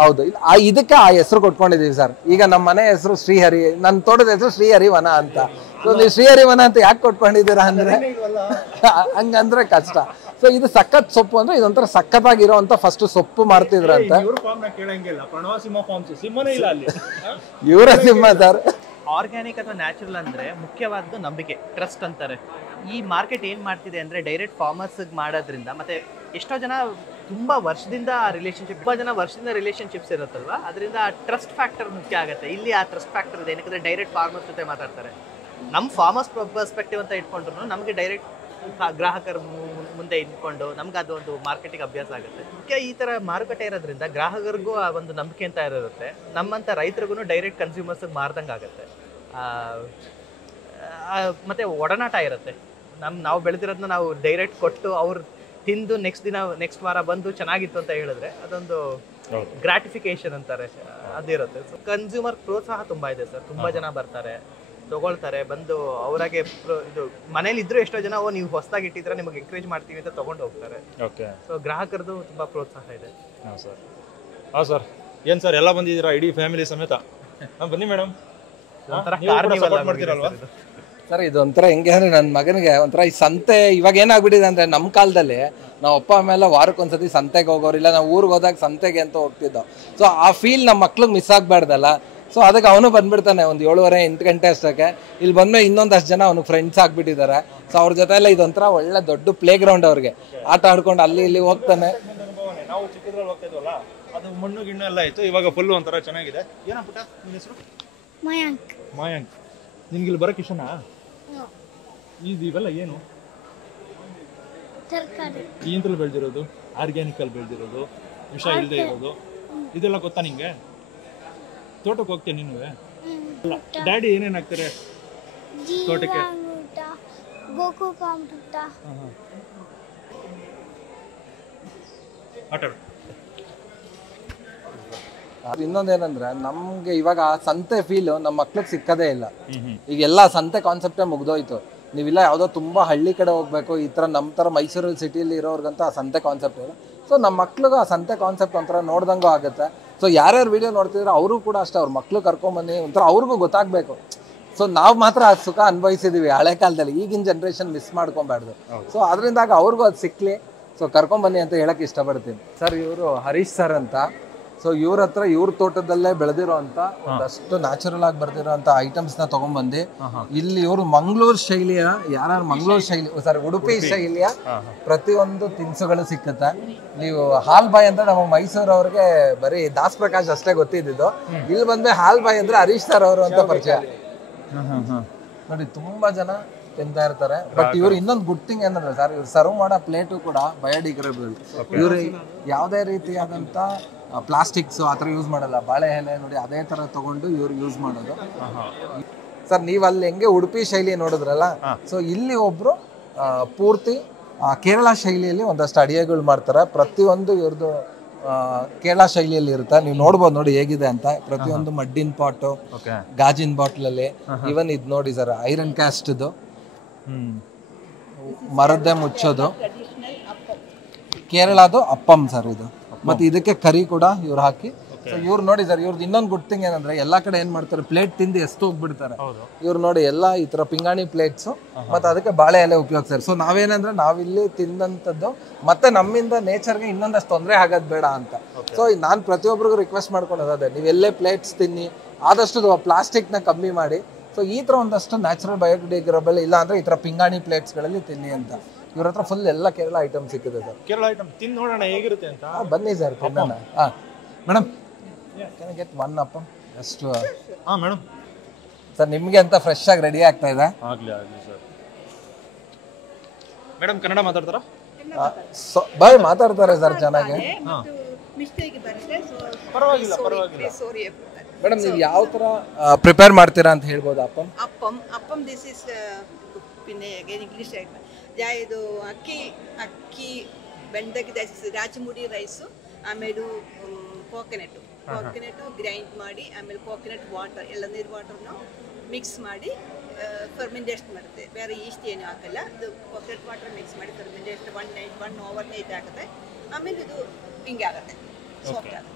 ಹೌದು. ಇದಕ್ಕೆ ಆ ಹೆಸರು ಕೊಟ್ಕೊಂಡಿದೀವಿ ಸರ್. ಈಗ ನಮ್ಮ ಮನೆ ಹೆಸರು ಶ್ರೀಹರಿ, ನನ್ನ ತೋಟದ ಹೆಸರು ಶ್ರೀಹರಿ ವನ ಅಂತ. ಸೊ ನೀವು ಶ್ರೀಹರಿ ವನ ಅಂತ ಯಾಕೆ ಕೊಟ್ಕೊಂಡಿದ್ದೀರಾ ಅಂದ್ರೆ ಹಂಗಂದ್ರೆ ಕಷ್ಟ. ಸೊ ಇದು ಸಖತ್ ಸೊಪ್ಪು ಅಂದ್ರೆ ಇದೊಂಥರ ಸಖತ್ತಾಗಿರೋಂಥ ಫಸ್ಟ್ ಸೊಪ್ಪು ಮಾರ್ತಿದ್ರಂತೆ. ಇವರ ಸಿಂಹ ಸರ್. ಆರ್ಗ್ಯಾನಿಕ್ ಅಥವಾ ನ್ಯಾಚುರಲ್ ಅಂದ್ರೆ ಮುಖ್ಯವಾದ್ದು ನಂಬಿಕೆ, ಟ್ರಸ್ಟ್ ಅಂತಾರೆ. ಈ ಮಾರ್ಕೆಟ್ ಏನ್ ಮಾಡ್ತಿದೆ ಅಂದ್ರೆ ಡೈರೆಕ್ಟ್ ಫಾರ್ಮರ್ಸ್ ಮಾಡೋದ್ರಿಂದ, ಮತ್ತೆ ಎಷ್ಟೋ ಜನ ತುಂಬಾ ವರ್ಷದಿಂದ ರಿಲೇಶನ್ಶಿಪ್ಸ್ ಇರುತ್ತಲ್ವಾ, ಅದರಿಂದ ಟ್ರಸ್ಟ್ ಫ್ಯಾಕ್ಟರ್ ಮುಖ್ಯ ಆಗುತ್ತೆ. ಇಲ್ಲಿ ಆ ಟ್ರಸ್ಟ್ ಫ್ಯಾಕ್ಟರ್ ಇದೆ, ಏನಕ್ಕೆ ಡೈರೆಕ್ಟ್ ಫಾರ್ಮರ್ಸ್ ಜೊತೆ ಮಾತಾಡ್ತಾರೆ. ನಮ್ಮ ಫಾರ್ಮರ್ಸ್ ಪರ್ಸ್ಪೆಕ್ಟಿವ್ ಅಂತ ಇಟ್ಕೊಂಡ್ರು ನಮಗೆ ಡೈರೆಕ್ಟ್ ಗ್ರಾಹಕರ ಮುಂದೆ ಇಟ್ಕೊಂಡು ನಮ್ಗೆ ಅದು ಒಂದು ಮಾರ್ಕೆಟಿಂಗ್ ಅಭ್ಯಾಸ ಆಗುತ್ತೆ. ಮುಖ್ಯ ಈ ತರ ಮಾರುಕಟ್ಟೆ ಇರೋದ್ರಿಂದ ಗ್ರಾಹಕರಿಗೂ ಆ ಒಂದು ನಂಬಿಕೆ ಅಂತ ಇರುತ್ತೆ. ನಮ್ಮಂತ ರೈತರಿಗೂ ಡೈರೆಕ್ಟ್ ಕನ್ಸ್ಯೂಮರ್ಸ್ ಮಾರ್ದಂಗೆ ಆಗುತ್ತೆ. ಮತ್ತೆ ಒಡನಾಟ ಇರುತ್ತೆ. ನಾವು ಬೆಳೆದಿರೋದನ್ನ ನಾವು ಡೈರೆಕ್ಟ್ ಕೊಟ್ಟು ಅವ್ರು ತಿಂದು ನೆಕ್ಸ್ಟ್ ವಾರ ಬಂದು ಚೆನ್ನಾಗಿತ್ತು ಅಂತ ಹೇಳಿದ್ರೆ ಅದೊಂದು ಗ್ರಾಟಿಫಿಕೇಶನ್ ಅಂತಾರೆ, ಅದಿರುತ್ತೆ. ಸೊ ಕನ್ಸ್ಯೂಮರ್ ಪ್ರೋತ್ಸಾಹ ತುಂಬಾ ಇದೆ ಸರ್. ತುಂಬಾ ಜನ ಬರ್ತಾರೆ, ತಗೊಳ್ತಾರೆ, ಬಂದು ಅವರಾಗೆ ಇದು ಮನೇಲಿ ಇದ್ರು ಎಷ್ಟೋ ಜನ ನೀವು ಹೊಸದಾಗಿ ಇಟ್ಟಿದ್ರೆ ನಿಮಗೆ ಎಂಕರೇಜ್ ಮಾಡ್ತೀವಿ ಅಂತ ತಗೊಂಡು ಹೋಗ್ತಾರೆ. ಸೊ ಗ್ರಾಹಕರದು ತುಂಬಾ ಪ್ರೋತ್ಸಾಹ ಇದೆ. ಸರ್ ಏನ್ ಸರ್ ಎಲ್ಲ ಬಂದಿದ್ದೀರಾ ಇಡೀ ಫ್ಯಾಮಿಲಿ ಸಮೇತ? ಬನ್ನಿ ಮೇಡಮ್. ಸರ್ ಇದೊಂಥರ ಹೆಂಗೆ ಅಂದ್ರೆ ನನ್ನ ಮಗನಿಗೆ ಒಂಥರ ಈ ಸಂತೆ ಇವಾಗ ಏನಾಗ್ಬಿಟ್ಟಿದೆ ಅಂದ್ರೆ, ನಮ್ಮ ಕಾಲದಲ್ಲಿ ನಾವು ಅಪ್ಪ ಅಮ್ಮೆಲ್ಲ ವಾರಕ್ಕೊಂದ್ಸತಿ ಸಂತೆಗೆ ಹೋಗೋರಿಲ್ಲ, ನಾವು ಊರಿಗೆ ಹೋದಾಗ ಸಂತೆಗೆ ಅಂತ ಹೋಗ್ತಿದ್ದೋ. ಸೊ ಆ ಫೀಲ್ ನಮ್ಮ ಮಕ್ಳಿಗೆ ಮಿಸ್ ಆಗ್ಬಾರ್ದಲ್ಲ. ಸೊ ಅದಕ್ಕೆ ಅವನು ಬಂದ್ಬಿಡ್ತಾನೆ ಒಂದು 7:30-8 ಗಂಟೆ ಅಷ್ಟಕ್ಕೆ. ಇಲ್ಲಿ ಬಂದ್ಮೇಲೆ ಇನ್ನೊಂದಷ್ಟು ಜನ ಅವನಿಗೆ ಫ್ರೆಂಡ್ಸ್ ಆಗ್ಬಿಟ್ಟಿದ್ದಾರೆ. ಸೊ ಅವ್ರ ಜೊತೆ ಎಲ್ಲ ಇದೊಂಥರ ಒಳ್ಳೆ ದೊಡ್ಡ ಪ್ಲೇ ಗ್ರೌಂಡ್ ಅವ್ರಿಗೆ. ಆಟ ಆಡ್ಕೊಂಡು ಅಲ್ಲಿ ಇಲ್ಲಿ ಹೋಗ್ತಾನೆ. ನಾವು ಚಿಕ್ಕದ್ರಲ್ಲಿ ಹೋಗ್ತಾ ಇದ್ವಲ್ಲ, ಅದು ಮಣ್ಣು ಗಿಣ್ಣು ಎಲ್ಲ ಆಯ್ತು, ಇವಾಗ ಫುಲ್ ಒಂಥರ ಚೆನ್ನಾಗಿದೆ. ಏನೋ ಪುಟ್ಟ ನಿನ್ನ ಹೆಸರು? ಮಾಯಾಂಕ್. ನಿನ್ಗೆ ಇಲ್ಲಿ ಬರಕ್ಕೆ ಇಷ್ಟನಾ? ಇವೆಲ್ಲ ಏನು ಇಂದ್ರಲ್ಲಿ ಬೆಳೆದಿರೋದು, ಆರ್ಗ್ಯಾನಿಕಲ್ ಬೆಳೆದಿರೋದು, ವಿಷ ಇಲ್ಲದೆ ಇರೋದು, ಇದೆಲ್ಲ ಗೊತ್ತಾ ನಿಂಗೆ? ತೋಟಕ್ಕೆ ಹೋಗ್ತೇನೆ ನೀನು? ಡ್ಯಾಡಿ ಏನೇನು ಹಾಕ್ತಾರೆ ತೋಟಕ್ಕೆ? ಇನ್ನೊಂದೇನಂದ್ರೆ ನಮ್ಗೆ ಇವಾಗ ಸಂತೆ ಫೀಲ್ ನಮ್ಮ ಮಕ್ಳಿಗೆ ಸಿಕ್ಕದೇ ಇಲ್ಲ. ಈಗೆಲ್ಲ ಸಂತೆ ಕಾನ್ಸೆಪ್ಟೇ ಮುಗ್ದೋಯ್ತು. ನೀವಿಲ್ಲ ಯಾವುದೋ ತುಂಬಾ ಹಳ್ಳಿ ಕಡೆ ಹೋಗ್ಬೇಕು, ಈ ತರ ನಮ್ಮ ತರ ಮೈಸೂರು ಸಿಟಿಲಿ ಇರೋರ್ಗಂತ ಆ ಸಂತೆ ಕಾನ್ಸೆಪ್ಟ್ ಇಲ್ಲ. ಸೊ ನಮ್ಮ ಮಕ್ಳಿಗೂ ಆ ಸಂತೆ ಕಾನ್ಸೆಪ್ಟ್ ಒಂಥರ ನೋಡ್ದಂಗೂ ಆಗುತ್ತೆ. ಸೊ ಯಾರ್ಯಾರು ವಿಡಿಯೋ ನೋಡ್ತಿದ್ರೆ ಅವರು ಕೂಡ ಅಷ್ಟೇ, ಅವ್ರ ಮಕ್ಳು ಕರ್ಕೊಂಬನ್ನಿ, ಒಂಥರ ಅವ್ರಿಗೂ ಗೊತ್ತಾಗಬೇಕು. ಸೊ ನಾವು ಮಾತ್ರ ಆ ಸುಖ ಅನುಭವಿಸಿದೀವಿ ಹಳೆ ಕಾಲದಲ್ಲಿ, ಈಗಿನ ಜನ್ರೇಷನ್ ಮಿಸ್ ಮಾಡ್ಕೊಬಾರ್ದು. ಸೊ ಅದರಿಂದಾಗ ಅವ್ರಿಗೂ ಅದು ಸಿಕ್ಲಿ. ಸೊ ಕರ್ಕೊಂಬನ್ನಿ ಅಂತ ಹೇಳಕ್ ಇಷ್ಟಪಡ್ತೀನಿ ಸರ್. ಇವರು ಹರೀಶ್ ಸರ್ ಅಂತ. ಸೊ ಇವ್ರ ಹತ್ರ ಇವ್ರ ತೋಟದಲ್ಲೇ ಬೆಳೆದಿರೋ ಅಂತ ಒಂದಷ್ಟು ನ್ಯಾಚುರಲ್ ಆಗಿ ಬರ್ದಿರೋಂಥ ಐಟಮ್ಸ್ನ ತೊಗೊಂಡ್ಬಂದು ಇಲ್ಲಿ ಇವರು ಮಂಗಳೂರು ಶೈಲಿಯ, ಯಾರು ಮಂಗಳೂರು ಶೈಲಿ ಸಾರಿ ಉಡುಪಿ ಶೈಲಿಯ ಪ್ರತಿಯೊಂದು ತಿನಿಸುಗಳು ಸಿಕ್ಕುತ್ತೆ. ನೀವು ಹಾಲ್ ಬಾಯ್ ಅಂದ್ರೆ ನಮ್ಮ ಮೈಸೂರವ್ರಿಗೆ ಬರೀ ದಾಸ್ ಪ್ರಕಾಶ್ ಅಷ್ಟೇ ಗೊತ್ತಿದ್ದು. ಇಲ್ಲಿ ಬಂದ್ರೆ ಹಾಲ್ ಬಾಯ್ ಅಂದ್ರೆ ಹರೀಶ್ ಸರ್ ಅವರು ಅಂತ ಪರಿಚಯ ನೋಡಿ. ತುಂಬಾ ಜನ ತಿಂತಾ ಇರ್ತಾರೆ. ಬಟ್ ಇವ್ರು ಇನ್ನೊಂದು ಗುಡ್ ಥಿಂಗ್ ಏನಂದ್ರೆ ಸರ್, ಇವ್ರು ಸರ್ವ್ ಮಾಡೋ ಪ್ಲೇಟು ಕೂಡ ಬಯೋಡಿಗ್ರೇಡಬಲ್. ಇವ್ರು ಯಾವುದೇ ರೀತಿಯಾದಂಥ ಪ್ಲಾಸ್ಟಿಕ್ಸು ಆ ಥರ ಯೂಸ್ ಮಾಡಲ್ಲ. ಬಾಳೆ ಎಲೆ ನೋಡಿ ಅದೇ ಥರ ತಗೊಂಡು ಇವ್ರು ಯೂಸ್ ಮಾಡೋದು. ಸರ್ ನೀವು ಅಲ್ಲಿ ಹೆಂಗೆ ಉಡುಪಿ ಶೈಲಿ ನೋಡಿದ್ರಲ್ಲ, ಸೊ ಇಲ್ಲಿ ಒಬ್ರು ಪೂರ್ತಿ ಕೇರಳ ಶೈಲಿಯಲ್ಲಿ ಒಂದಷ್ಟು ಅಡಿಗೆಗಳು ಮಾಡ್ತಾರೆ. ಪ್ರತಿಯೊಂದು ಇವ್ರದ್ದು ಕೇರಳ ಶೈಲಿಯಲ್ಲಿ ಇರುತ್ತೆ. ನೀವು ನೋಡ್ಬೋದು ನೋಡಿ ಹೇಗಿದೆ ಅಂತ. ಪ್ರತಿಯೊಂದು ಮಡ್ಡಿನ ಪಾಟು, ಗಾಜಿನ ಬಾಟ್ಲಲ್ಲಿ, ಇವನ್ ಇದು ನೋಡಿ ಸರ್ ಐರನ್ ಕ್ಯಾಸ್ಟ್ದು ಮರದ್ದೇ ಮುಚ್ಚೋದು. ಕೇರಳದು ಅಪ್ಪಂ ಸರ್ ಇದು. ಮತ್ತೆ ಇದಕ್ಕೆ ಕರಿ ಕೂಡ ಇವ್ರು ಹಾಕಿ. ಸೊ ಇವ್ರು ನೋಡಿ ಸರ್, ಇವ್ರದ್ದು ಇನ್ನೊಂದು ಗುಡ್ ಥಿಂಗ್ ಏನಂದ್ರೆ ಎಲ್ಲಾ ಕಡೆ ಏನ್ ಮಾಡ್ತಾರೆ, ಪ್ಲೇಟ್ ತಿಂದು ಎಷ್ಟು ಹೋಗ್ಬಿಡ್ತಾರೆ. ಇವ್ರು ನೋಡಿ ಎಲ್ಲ ಈ ತರ ಪಿಂಗಾಣಿ ಪ್ಲೇಟ್ಸ್ ಮತ್ತೆ ಅದಕ್ಕೆ ಬಾಳೆ ಎಲೆ ಉಪಯೋಗಿಸ್ತಾರೆ. ಸೊ ನಾವೇನಂದ್ರೆ ನಾವಿಲ್ಲಿ ತಿಂದಂಥದ್ದು ಮತ್ತೆ ನಮ್ಮಿಂದ ನೇಚರ್ಗೆ ಇನ್ನೊಂದಷ್ಟು ತೊಂದರೆ ಆಗೋದು ಬೇಡ ಅಂತ. ಸೊ ನಾನು ಪ್ರತಿಯೊಬ್ಬರಿಗೂ ರಿಕ್ವೆಸ್ಟ್ ಮಾಡ್ಕೊಳ್ಳೋದು ಅದೇ, ನೀವು ಎಲ್ಲೇ ಪ್ಲೇಟ್ಸ್ ತಿನ್ನಿ ಆದಷ್ಟು ಪ್ಲಾಸ್ಟಿಕ್ನ ಕಮ್ಮಿ ಮಾಡಿ. ಸೊ ಈ ಥರ ಒಂದಷ್ಟು ನ್ಯಾಚುರಲ್ ಬಯೋಡಿಗ್ರೇಡಬಲ್ ಇಲ್ಲ ಅಂದ್ರೆ ಈ ಥರ ಪಿಂಗಾಣಿ ಪ್ಲೇಟ್ಸ್ಗಳಲ್ಲಿ ತಿನ್ನಿ ಅಂತ. ಇವ್ರ ಹತ್ರ ಫುಲ್ ಎಲ್ಲ ಕೇರಳ ಐಟಮ್ ಸಿಕ್ಕಿದೆ ಸರ್. ಕೇರಳ ಐಟಮ್ ತಿಂದು ನೋಡೋಣ ಹೇಗಿರುತ್ತೆ ಅಂತ. ಬನ್ನಿ ಸರ್ ತಿನ್ನೋಣ. ಹಾಂ madam, can I get one ಅಪ್ಪಂ ಎಷ್ಟು? ಹಾಂ ಮೇಡಮ್. ಸರ್ ನಿಮಗೆ ಅಂತ ಫ್ರೆಶ್ ಆಗಿ ರೆಡಿ ಆಗ್ತಾ ಇದೆ. ಆಗಲಿ ಸರ್. ಮೇಡಮ್ ಕನ್ನಡ ಮಾತಾಡ್ತಾರಾ? ಬಾಯ್ ಮಾತಾಡ್ತಾರೆ ಸರ್ ಚೆನ್ನಾಗಿ. ಪರವಾಗಿಲ್ಲ. ಮೇಡಮ್ ನೀವು ಯಾವ ಥರ ಪ್ರಿಪೇರ್ ಮಾಡ್ತೀರಾ ಅಂತ ಹೇಳ್ಬೋದು? ಅಪ್ಪಂ ದಿಸ್ ಇಸ್ പിന്നെ ಇಂಗ್ಲೀಷ್ ಇದು ಅಕ್ಕಿ ಬೆಂದಕ್ಕೆ ರಾಜಮುಡಿ ರೈಸು, ಆಮೇಲೆ ಕೋಕೋನಟ್ಟು ಗ್ರೈಂಡ್ ಮಾಡಿ, ಆಮೇಲೆ ಕೋಕೋನಟ್ ವಾಟರ್ ಎಳನೀರು ವಾಟರ್ನ ಮಿಕ್ಸ್ ಮಾಡಿ ಫರ್ಮೆಂಟೇಷನ್ ಮಾಡುತ್ತೆ. ಬೇರೆ ಈಸ್ಟ್ ಏನು ಹಾಕಲ್ಲ. ಅದು ಕೋಕೋನಟ್ ವಾಟರ್ ಮಿಕ್ಸ್ ಮಾಡಿ ಫರ್ಮೆಂಟೇಷನ್ 1 ಓವರ್ ನೈಟ್ ಆಗುತ್ತೆ. ಆಮೇಲೆ ಇದು ಹಿಂಗೆ ಆಗುತ್ತೆ, ಸಾಫ್ಟ್ ಆಗುತ್ತೆ.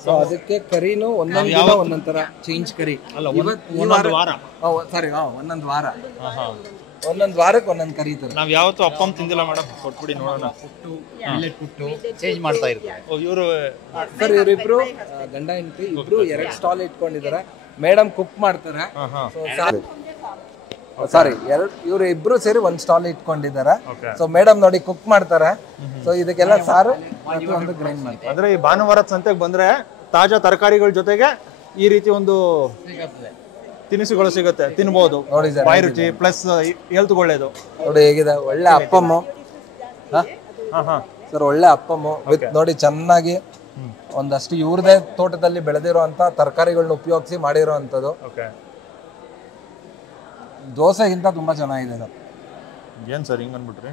ಸೊ ಅದಕ್ಕೆ ಕರಿನೂ ಒಂದೊಂದು ದಿನ ಒಂದೊಂದು ಥರ ಚೇಂಜ್ ಕರಿ ಅಲ್ಲ, ಒಂದೊಂದು ವಾರ. ಸಾರಿ, ಒಂದೊಂದು ವಾರ, ಒಂದೊಂದು ವಾರಕ್ಕೆ ಒಂದೊಂದು ಕರಿ ಇರ್ತದೆ. ನಾವು ಯಾವತ್ತೂ ಅಪ್ಪಂ ತಿಂದಿಲ್ಲ ಮೇಡಮ್, ಕೊಟ್ಬಿಡಿ ನೋಡೋಣ. ಪುಟ್ಟು ಚೇಂಜ್ ಮಾಡ್ತಾ ಇರ್ತಾರೆ. ಇವರು ಸರ್ ಇವರಿಬ್ರು ಗಂಡ ಹೆಂಡತಿ ಇಬ್ರು 2 ಸ್ಟಾಲ್ ಇಟ್ಕೊಂಡಿದ್ದಾರೆ. ಮೇಡಮ್ ಕುಕ್ ಮಾಡ್ತಾರೆ. ಸಾರಿ, ಇವ್ರು ಇಬ್ರು ಸೇರಿ 1 ಸ್ಟಾಲ್ ಇಟ್ಕೊಂಡಿದ್ದಾರೆ. ಸೊ ಮೇಡಮ್ ನೋಡಿ ಕುಕ್ ಮಾಡ್ತಾರೆ. ಸೊ ಇದಕ್ಕೆಲ್ಲ ಸಾರು ಒಂದು ಗ್ರೈಂಡ್ ಮಾಡ್ತಾರೆ. ಅಂದ್ರೆ ಈ ಭಾನುವಾರದ ಸಂತೆಗೆ ಬಂದ್ರೆ ತಾಜಾ ತರಕಾರಿಗಳ ಜೊತೆಗೆ ಈ ರೀತಿ ಒಂದು ತಿನಿಸುಗಳು ಸಿಗುತ್ತೆ, ತಿನ್ಬಹುದು. ಬಾಯಿ ರುಚಿ ಪ್ಲಸ್ ಹೆಲ್ತ್ ಒಳ್ಳೇದು. ನೋಡಿ ಹೇಗಿದೆ, ಒಳ್ಳೆ ಅಪ್ಪಮ್ಮು ಸರ್, ಒಳ್ಳೆ ಅಪ್ಪಮ್ಮು ವಿತ್ ನೋಡಿ ಚೆನ್ನಾಗಿ ಒಂದಷ್ಟು ಇವ್ರದೇ ತೋಟದಲ್ಲಿ ಬೆಳೆದಿರುವಂತ ತರಕಾರಿಗಳನ್ನ ಉಪಯೋಗಿಸಿ ಮಾಡಿರುವಂತದ್ದು. ದೋಸೆಗಿಂತ ತುಂಬಾ ಚೆನ್ನಾಗಿದೆ ಸರ್. ಏನ್ ಸರ್ ಹಿಂಗ್ ಅನ್ಬಿಟ್ರಿ?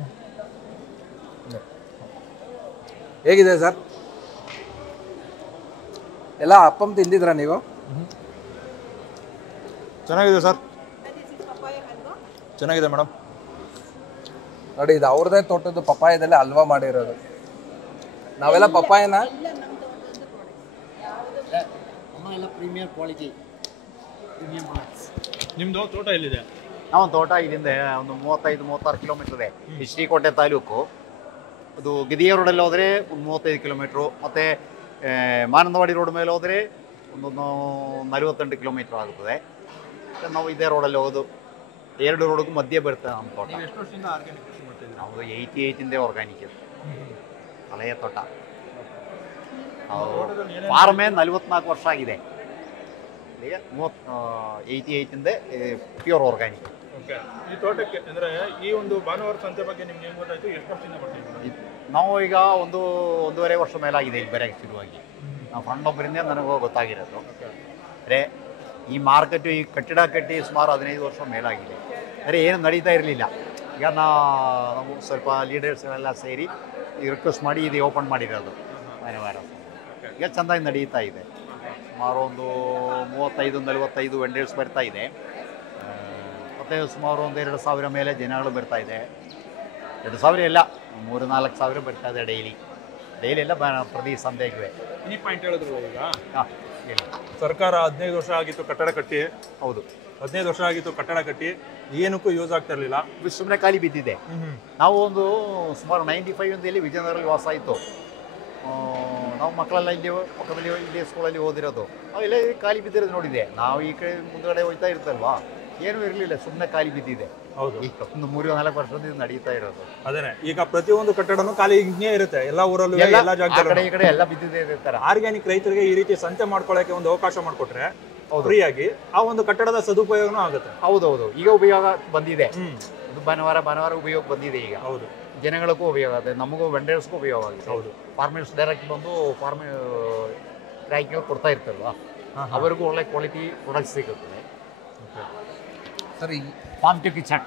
ಹೇಗಿದೆ ಸರ್? ಎಲ್ಲ ಅಪ್ಪಂ ತಿಂದಿದ್ರ ನೀವು? ಚೆನ್ನಾಗಿದೆ ಸರ್, ಚೆನ್ನಾಗಿದೆ ಮೇಡಮ್. ನೋಡಿ ಇದು ಅವ್ರದೇ ತೋಟದ್ದು ಪಪ್ಪಾಯದಲ್ಲೇ ಹಲ್ವಾ ಮಾಡಿರೋದು. ನಾವೆಲ್ಲ ಪಪ್ಪಾಯನ ಪ್ರೀಮಿಯರ್ ಕ್ವಾಲಿಟಿ. ನಿಮ್ದು ತೋಟ ಎಲ್ಲಿದೆ? ನಾವು ತೋಟ ಇಲ್ಲಿಂದ ಒಂದು 35-36 ಕಿಲೋಮೀಟರ್ ಇದೆ. ಶ್ರೀಕೋಟೆ ತಾಲೂಕು. ಅದು ಗಿದಿಯ ರೋಡಲ್ಲಿ ಹೋದರೆ ಒಂದು 35 ಕಿಲೋಮೀಟ್ರು, ಮತ್ತು ಮಾನಂದವಾಡಿ ರೋಡ್ ಮೇಲೆ ಹೋದರೆ ಒಂದು 48 ಕಿಲೋಮೀಟ್ರ್ ಆಗುತ್ತದೆ. ನಾವು ಇದೇ ರೋಡಲ್ಲಿ ಹೋಗೋದು, 2 ರೋಡ್ಗೂ ಮಧ್ಯೆ ಬರ್ತದೆ ನಮ್ಮ ತೋಟ. ನಾವು 88 ಆರ್ಗ್ಯಾನಿಕ್ ಇದೆ, ಹಳೆಯ ತೋಟ. ಫಾರ್ಮೇ 44 ವರ್ಷ ಆಗಿದೆ. 88 ಪ್ಯೂರ್ ಆರ್ಗ್ಯಾನಿಕ್. ಈ ತೋಟಕ್ಕೆ ಅಂದ್ರೆ ಈ ಒಂದು ಭಾನುವಾರ ಸಂತೆ ಬಗ್ಗೆ ನಿಮ್ಗೆ ಏನು ಗೊತ್ತಾಯ್ತು? ಎಷ್ಟು ವರ್ಷದಿಂದ ಬರ್ತೀವಿ ನಾವು? ಈಗ 1.5 ವರ್ಷ ಮೇಲಾಗಿದೆ ಈಗ ಬರೋಕ್ಕೆ ಶುರುವಾಗಿ. ನಾವು ಫ್ರೆಂಡೊಬ್ಬರಿಂದ ನನಗೂ ಗೊತ್ತಾಗಿರೋದು. ಅಂದರೆ ಈ ಮಾರ್ಕೆಟು ಈ ಕಟ್ಟಡ ಕಟ್ಟಿ ಸುಮಾರು 15 ವರ್ಷ ಮೇಲಾಗಿದೆ. ಅಂದರೆ ಏನು ನಡೀತಾ ಇರಲಿಲ್ಲ. ಈಗ ನಾವು ಸ್ವಲ್ಪ ಲೀಡರ್ಸ್ ಎಲ್ಲ ಸೇರಿ ರಿಕ್ವೆಸ್ಟ್ ಮಾಡಿ ಇದು ಓಪನ್ ಮಾಡಿರೋದು ಭಾನುವಾರ. ಈಗ ಚೆಂದಾಗಿ ನಡೀತಾ ಇದೆ. ಸುಮಾರು ಒಂದು 35-45 ವೆಂಡರ್ಸ್ ಬರ್ತಾ ಇದೆ. ಮತ್ತು ಸುಮಾರು ಒಂದು 2,000 ಮೇಲೆ ಜನಗಳು ಬರ್ತಾ ಇದೆ. 2,000 ಎಲ್ಲ 3-4 ಸಾವಿರ ಬರ್ತಾ ಇದೆ ಡೈಲಿ ಎಲ್ಲ ಪ್ರತಿ ಸಂತೆಗೆ. ಈ ಪಾಯಿಂಟ್ ಹೇಳಿದ್ರು ಈಗ. ಹಾಂ, ಹೇಳಿ. ಸರ್ಕಾರ 15 ವರ್ಷ ಆಗಿತ್ತು ಕಟ್ಟಡ ಕಟ್ಟಿ. ಹೌದು, 15 ವರ್ಷ ಆಗಿತ್ತು ಕಟ್ಟಡ ಕಟ್ಟಿ, ಏನಕ್ಕೂ ಯೂಸ್ ಆಗ್ತಾ ಇರಲಿಲ್ಲ, ಸುಮ್ಮನೆ ಖಾಲಿ ಬಿದ್ದಿದೆ. ನಾವು ಒಂದು ಸುಮಾರು 95 ವಿಜಯನಗರಲ್ಲಿ ವಾಸ ಆಯಿತು. ನಾವು ಮಕ್ಕಳೆಲ್ಲ ಇಲ್ಲಿ ಪಕ್ಕದಲ್ಲಿ ಇಲ್ಲಿ ಸ್ಕೂಲಲ್ಲಿ ಓದಿರೋದು. ಅವೆಲ್ಲ ಖಾಲಿ ಬಿದ್ದಿರೋದು ನೋಡಿದೆ. ನಾವು ಈ ಕಡೆ ಮುಂದುಗಡೆ ಹೋಗ್ತಾ ಇರ್ತಲ್ವಾ, ಏನೂ ಇರಲಿಲ್ಲ, ಸುಮ್ಮನೆ ಖಾಲಿ ಬಿದ್ದಿದೆ. ಹೌದು, ಈಗ ಒಂದು 3-4 ವರ್ಷದಿಂದ ನಡೀತಾ ಇರೋದು. ಅದೇನೆ. ಈಗ ಪ್ರತಿಯೊಂದು ಕಟ್ಟಡನೂ ಖಾಲಿ ಹಿಂಗೇ ಇರುತ್ತೆ, ಎಲ್ಲ ಊರಲ್ಲೂ ಎಲ್ಲ ಜಾಗದಲ್ಲಿ ಈ ಕಡೆ ಎಲ್ಲ ಬಿದ್ದಿದೆ ಇರ್ತಾರೆ. ಆರ್ಗ್ಯಾನಿಕ್ ರೈತರಿಗೆ ಈ ರೀತಿ ಸಂತೆ ಮಾಡ್ಕೊಳ್ಳೋಕೆ ಒಂದು ಅವಕಾಶ ಮಾಡಿಕೊಟ್ರೆ ಫ್ರೀಯಾಗಿ ಆ ಒಂದು ಕಟ್ಟಡದ ಸದುಪಯೋಗನೂ ಆಗುತ್ತೆ. ಹೌದೌದು, ಈಗ ಉಪಯೋಗ ಬಂದಿದೆ. ಇದು ಭಾನುವಾರ ಉಪಯೋಗ ಬಂದಿದೆ ಈಗ. ಹೌದು, ಜನಗಳಿಗೂ ಉಪಯೋಗ ಆಗುತ್ತೆ, ನಮಗೂ ವೆಂಡರ್ಸ್ಗೂ ಉಪಯೋಗ ಆಗುತ್ತೆ. ಹೌದು, ಫಾರ್ಮರ್ಸ್ ಡೈರೆಕ್ಟ್ ಬಂದು ಟ್ರ್ಯಾಕಿಂಗ್ ಕೊಡ್ತಾ ಇರ್ತಾರಲ್ವ, ಅವರಿಗೂ ಒಳ್ಳೆ ಕ್ವಾಲಿಟಿ ಪ್ರಾಡಕ್ಟ್ಸ್ ಸಿಗುತ್ತದೆ. ಸರಿ, ಫಾರ್ಮ್ ಟು ಕಿಚನ್.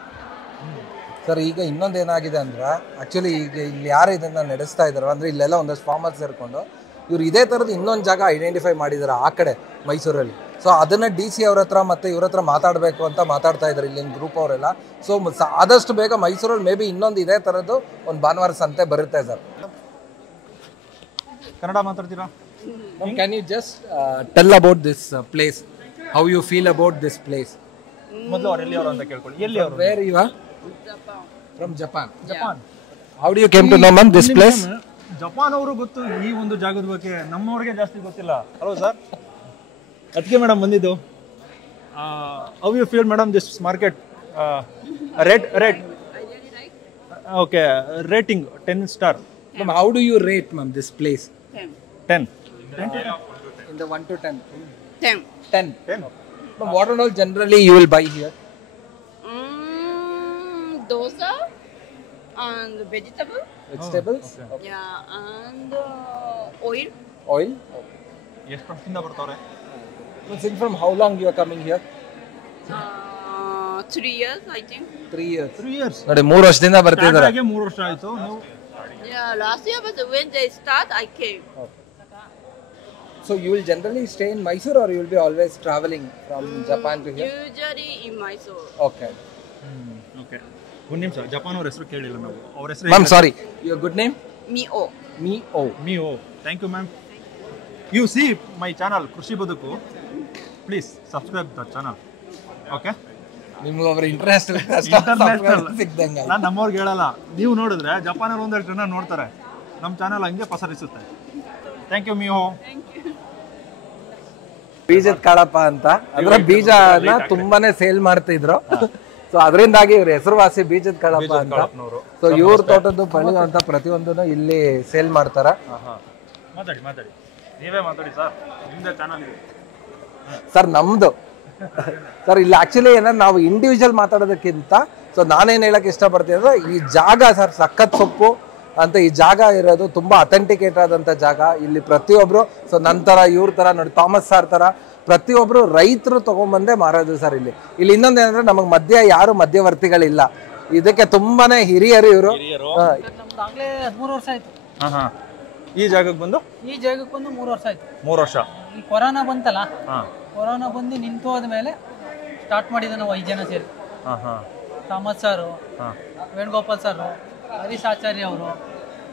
ಸರ್ ಈಗ ಇನ್ನೊಂದು ಏನಾಗಿದೆ ಅಂದ್ರೆ ಆ್ಯಕ್ಚುಲಿ ಈಗ ಇಲ್ಲಿ ಯಾರು ಇದನ್ನು ನಡೆಸ್ತಾ ಇದ್ದಾರೋ ಅಂದರೆ ಇಲ್ಲೆಲ್ಲ ಒಂದಷ್ಟು ಫಾರ್ಮರ್ಸ್ ಸೇರಿಕೊಂಡು ಇವ್ರು ಇದೇ ಥರದ್ದು ಇನ್ನೊಂದು ಜಾಗ ಐಡೆಂಟಿಫೈ ಮಾಡಿದ್ದಾರೆ ಆ ಕಡೆ ಮೈಸೂರಲ್ಲಿ. ಸೊ ಅದನ್ನು DC ಅವ್ರ ಹತ್ರ ಮತ್ತು ಇವ್ರ ಹತ್ರ ಮಾತಾಡಬೇಕು ಅಂತ ಮಾತಾಡ್ತಾ ಇದ್ದಾರೆ ಇಲ್ಲಿನ ಗ್ರೂಪ್ ಅವರೆಲ್ಲ. ಸೊ ಆದಷ್ಟು ಬೇಗ ಮೈಸೂರಲ್ಲಿ ಮೇ ಬಿ ಇನ್ನೊಂದು ಇದೇ ಥರದ್ದು ಒಂದು ಭಾನುವಾರ ಸಂತೆ ಬರುತ್ತೆ ಸರ್. ಕನ್ನಡ ಮಾತಾಡ್ತೀರಾ? Can you just tell about this place, how you feel about this place? ಮೊದಲು ಅವ್ರು ಎಲ್ಲಿ ಅವರು ಅಂತ ಕೇಳ್ಕೊಳ್ಳಿ. ಎಲ್ಲಿ ಅವರು? Where you are? From Japan. Japan. How do you came to know ma'am this place? Japan ಅವರು ಗೊತ್ತು, ಈ ಒಂದು ಜಾಗದ ಬಗ್ಗೆ ನಮ್ಮವ್ರಿಗೆ ಜಾಸ್ತಿ ಗೊತ್ತಿಲ್ಲ ಅಲ್ವಾ ಸರ್? ಅದಕ್ಕೆ ಮೇಡಮ್ ಬಂದಿದ್ದು. How you feel madam this market? Rate okay, rating 10 star. Ma'am, how do you rate, ma'am, this place? 10. In the 1 to 10. 10. 10. Ma'am, what and all generally you will buy here? Dosa and vegetable. Vegetables? Okay. Yeah, and oil. Oil? ಎಷ್ಟು ವರ್ಷದಿಂದ ಬರ್ತಾವ್ರೆ? Since from how long you are coming here? 3 years, I think. 3 years. 3 years. ನೋಡಿ 3 ವರ್ಷದಿಂದ ಬರ್ತಿದ್ದಾರೆ. 3 ವರ್ಷ ಆಯ್ತು ನೀವು. Yeah, last year, but when they start, I came. So you will generally stay in Mysore or you will be always traveling from Japan to here? Usually in Mysore. Okay. Okay, ಒಂದು ನಿಮಿಷ. Japan ಅವ್ರ ಹೆಸರು ಕೇಳಿಲ್ಲ ನಾವು. ಅವ್ರ ಹೆಸರು Ma'am, sorry. Your good name? Mio. Mio. Thank you, ma'am. You see my channel, ಕೃಷಿ ಬದುಕು. Please subscribe the channel. Okay? ನಿಮ್ಗೆ ಒಬ್ಬರು ಇಂಟರ್ನ್ಯಾಷನಲ್ ಸಿಗ್ದಂಗೆ. ನಾನು ನಮ್ಮವ್ರಿಗೆ ಹೇಳಲ್ಲ, ನೀವು ನೋಡಿದ್ರೆ ಜಪಾನಲ್ಲಿ ಒಂದೆರಡು ಜನ ನೋಡ್ತಾರೆ, ನಮ್ಮ ಚಾನಲ್ ಹಂಗೆ ಪಸರಿಸುತ್ತೆ. Thank you Mayo. ಬೀಜದ ಕಾಳಪ್ಪ ಅಂತ ಅಂದ್ರೆ ಬೀಜನ ತುಂಬಾನೇ ಸೇಲ್ ಮಾಡ್ತಿದ್ರು. ಸೊ ಅದರಿಂದಾಗಿ ಇವ್ರ ಹೆಸರುವಾಸಿ ಬೀಜದ ಕಾಳಪ್ಪ ಅಂತ. ಸೊ ಇವ್ರ ತೋಟದ್ದು ಬೆಳೆಯುವಂತ ಪ್ರತಿಯೊಂದನ್ನು ಇಲ್ಲಿ ಸೇಲ್ ಮಾಡ್ತಾರ. ಮಾತಾಡಿ ನೀವೇ ಮಾತಾಡಿ ಸರ್, ನಿಮ್ದೇ ಚಾನಲ್ ಇದೆ ಸರ್. ನಮ್ದು ಸರ್ ಇಲ್ಲಿ ಆಕ್ಚುಲಿ ಏನಂದ್ರೆ ನಾವು ಇಂಡಿವಿಜುವಲ್ ಮಾತಾಡೋದಕ್ಕಿಂತ ಸೊ ನಾನೇನು ಹೇಳಕ್ ಇಷ್ಟಪಡ್ತೀನಿ ಅಂದ್ರೆ ಈ ಜಾಗ ಸರ್ ಸಖತ್ ಸೊಪ್ಪು ಅಂತ ಈ ಜಾಗ ಇರೋದು ತುಂಬಾ ಅಥೆಂಟಿಕೇಟ್ ಆದಂತ ಜಾಗ. ಇಲ್ಲಿ ಪ್ರತಿಯೊಬ್ರು ಸೊ ನಂತರ ಇವ್ರ ತರ ನೋಡಿ ಥಾಮಸ್ ಸರ್ ತರ ಪ್ರತಿಯೊಬ್ರು ರೈತರು ತಗೊಂಡ್ಬಂದೇ ಮಾರೋದು ಸರ್. ಇಲ್ಲಿ ಇನ್ನೊಂದೇನಂದ್ರೆ ನಮಗೆ ಮಧ್ಯ ಯಾರು ಮಧ್ಯವರ್ತಿಗಳಿಲ್ಲ. ಇದಕ್ಕೆ ತುಂಬಾನೇ ಹಿರಿಯರು ಇವರು. ನಮ್ದು ಆಗ್ಲೇ 13 ವರ್ಷ ಆಯ್ತು. ಈ ಜಾಗಕ್ಕೆ ಬಂದು 3 ವರ್ಷ ಆಯ್ತು. 3 ವರ್ಷ. ಈ ಕೊರೋನಾ ಬಂತಲ್ಲ, ಕೊರೋನಾ ಬಂದು ನಿಂತು ಹೋದ್ಮೇಲೆ ಸ್ಟಾರ್ಟ್ ಮಾಡಿದ್ದೆ ನಾವು 5 ಜನ ಸೇರಿ. ಥಾಮಸ್ ಸಾರು, ವೇಣುಗೋಪಾಲ್ ಸರ್, ಹರೀಶ್ ಆಚಾರ್ಯ ಅವರು,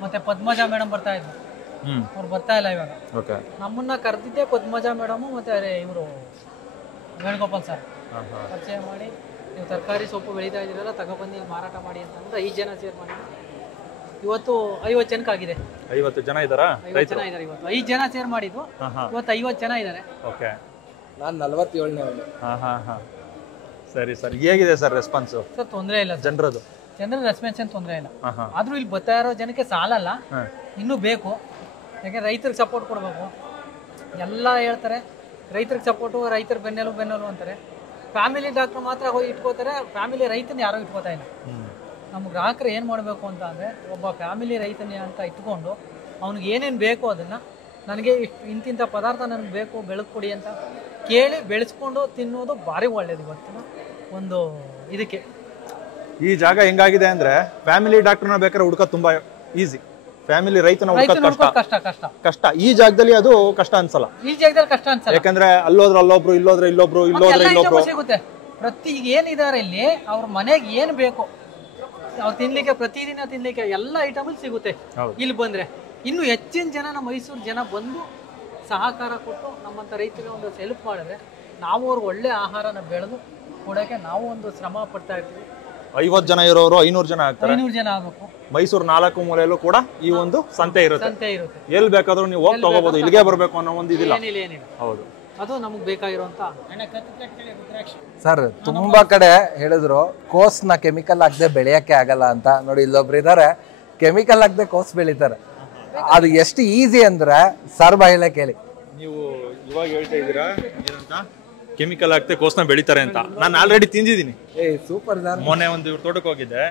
ಮತ್ತೆ ಪದ್ಮಜಾ ಮೇಡಮ್ ಬರ್ತಾ ಇದ್ರು. ಅವ್ರು ಬರ್ತಾ ಇಲ್ಲ ಇವಾಗ. ನಮ್ಮನ್ನ ಕರೆದಿದ್ದೆ ಪದ್ಮಜಾ ಮೇಡಮು ಮತ್ತೆ ಇವರು ವೇಣುಗೋಪಾಲ್ ಸರ್ ಪರಿಚಯ ಮಾಡಿ, ನೀವು ತರಕಾರಿ ಸೊಪ್ಪು ಬೆಳೀತಾ ಇದ್ದೀರಲ್ಲ ತಗೊಬಂದು ಇಲ್ಲಿ ಮಾರಾಟ ಮಾಡಿ ಅಂತ 5 ಜನ ಸೇರ್ ಮಾಡಿ ಇವತ್ತು 50 ಜನಕ್ಕೆ ಆಗಿದೆ. 50 ಜನ ಇದ್ದಾರಾ? 50 ಜನ ಇದ್ದಾರೆ ಇವತ್ತು. 5 ಜನ ಸೇರ್ ಮಾಡಿದ್ದು ಇವತ್ತು 50 ಜನ ಇದ್ದಾರೆ. ಓಕೆ, ನಾನು 47ನೇ. ಸರಿ ಸರ್. ಹೇಗಿದೆ ಸರ್ ರೆಸ್ಪಾನ್ಸ್? ಸರ್ ತೊಂದರೆ ಇಲ್ಲ, ಜನರ ರೆಸ್ಪಾನ್ಸ್ ಏನು ತೊಂದರೆ ಇಲ್ಲ. ಆದ್ರೂ ಇಲ್ಲಿ ಬರ್ತಾ ಇರೋ ಜನಕ್ಕೆ ಸಾಲಲ್ಲ, ಇನ್ನೂ ಬೇಕು. ಯಾಕೆ ರೈತರಿಗೆ ಸಪೋರ್ಟ್ ಕೊಡಬೇಕು. ಎಲ್ಲ ಹೇಳ್ತಾರೆ ರೈತರಿಗೆ ಸಪೋರ್ಟು, ರೈತರ ಬೆನ್ನೆಲು ಅಂತಾರೆ. ಫ್ಯಾಮಿಲಿ ಡಾಕ್ಟರ್ ಮಾತ್ರ ಹೋಗಿ ಇಟ್ಕೋತಾರೆ, ಫ್ಯಾಮಿಲಿ ರೈತನ ಯಾರೋ ಇಟ್ಕೋತಾ ಇಲ್ಲ. ನಮ್ಮ ಗ್ರಾಹಕರು ಏನು ಮಾಡಬೇಕು ಅಂತ ಅಂದರೆ ಒಬ್ಬ ಫ್ಯಾಮಿಲಿ ರೈತನೇ ಅಂತ ಇಟ್ಕೊಂಡು ಅವ್ನಿಗೆ ಏನೇನು ಬೇಕು ಅದನ್ನು ನನಗೆ ಇಂತಿಂಥ ಪದಾರ್ಥ ನನಗೆ ಬೇಕು ಬೆಳೆದ್ಕೊಡಿ ಅಂತ ಕೇಳಿ ಬೆಳೆಸ್ಕೊಂಡು ತಿನ್ನೋದು ಭಾರಿ ಒಳ್ಳೇದು ಇವತ್ತಿನ ಒಂದು ಇದಕ್ಕೆ. ಈ ಜಾಗ ಹೆಂಗಾಗಿದೆ ಅಂದ್ರೆ ಫ್ಯಾಮಿಲಿ ಡಾಕ್ಟರ್ನ ಬೇಕಾದ್ರೆ ಹುಡುಕೋದು ತುಂಬಾ ಈಸಿ, ಫ್ಯಾಮಿಲಿ ರೈತನ ಹುಡುಕೋದು ಕಷ್ಟ. ಈ ಜಾಗದಲ್ಲಿ ಅದು ಕಷ್ಟ ಅನ್ಸಲ್ಲ. ಈ ಜಾಗದಲ್ಲಿ ಕಷ್ಟ ಅನ್ಸಲ್ಲ, ಯಾಕಂದ್ರೆ ಅಲ್ಲೋದ್ರೆ ಅಲ್ಲೊಬ್ರು, ಇಲ್ಲೋದ್ರೆ ಇಲ್ಲೊಬ್ರು ಸಿಗುತ್ತೆ. ಪ್ರತಿ ಏನಿದ್ದಾರೆ ಇಲ್ಲಿ ಅವ್ರ ಮನೆಗೆ ಏನು ಬೇಕು ಅವ್ರು ತಿನ್ಲಿಕ್ಕೆ, ಪ್ರತಿದಿನ ತಿನ್ಲಿಕ್ಕೆ ಎಲ್ಲ ಐಟಮ್ ಸಿಗುತ್ತೆ ಇಲ್ಲಿ ಬಂದ್ರೆ. ಇನ್ನು ಹೆಚ್ಚಿನ ಜನ ನಮ್ಮ ಮೈಸೂರು ಜನ ಬಂದು ಸಹಕಾರ ಕೊಟ್ಟು ನಮ್ಮಂಥ ರೈತರಿಗೆ ಒಂದು ಹೆಲ್ಪ್ ಮಾಡಿದ್ರೆ ನಾವು ಅವ್ರಿಗೆ ಒಳ್ಳೆ ಆಹಾರನ ಬೆಳೆದು ಕೊಡೋಕ್ಕೆ ನಾವು ಒಂದು ಶ್ರಮ ಪಡ್ತಾ ಇರ್ತೀವಿ. 50 ಜನ ಇರೋರು 500 ಜನ ಆಗ್ತಾರೆ. 500 ಜನ ಆಗಬೇಕು. ಮೈಸೂರು 4 ಮೂಲೆಯಲ್ಲೂ ಕೂಡ ಈ ಒಂದು ಸಂತೆ ಇರುತ್ತೆ. ಎಲ್ಲಿ ಬೇಕಾದ್ರೂ ನೀವು ಹೋಗಿ ತಗೋಬಹುದು, ಇಲ್ಲಿಗೆ ಬರಬೇಕು ಅನ್ನೋ ಒಂದು ಇದಿಲ್ಲ. ಹೌದು, ಅದು ನಮಗೆ ಬೇಕಾಗಿರುವಂತ. ಸರ್ ತುಂಬಾ ಕಡೆ ಹೇಳಿದ್ರು ಕೋಸ್ನ ಕೆಮಿಕಲ್ ಹಾಕದೆ ಬೆಳೆಯಕ್ಕೆ ಆಗಲ್ಲ ಅಂತ. ನೋಡಿ ಇಲ್ಲೊಬ್ರು ಇದಾರೆ ಕೆಮಿಕಲ್ ಹಾಕದೆ ಕೋಸ್ ಬೆಳಿತಾರೆ. ಅದು ಎಷ್ಟು ಈಸಿ ಅಂದ್ರೆ ಸರ್ ಬಾಯಿಲೆ ಕೇಳಿ. ನೀವು ಇವಾಗ ಹೇಳ್ತಾ ಇದ್ದೀರಾ ಏನಂತ, ಕೆಮಿಕಲ್ ಹಾಕ್ತೆ ಕೋಸ್ನ ಬೆಳಿತಾರೆ ಅಂತ. ನಾನು ಆಲ್ರೆಡಿ ತಿಂದಿದ್ದೀನಿ. Super sir. ಮೊನ್ನೆ ಒಂದು ಇವ್ರ ತೋಟಕ್ಕೆ ಹೋಗಿದ್ದೆ,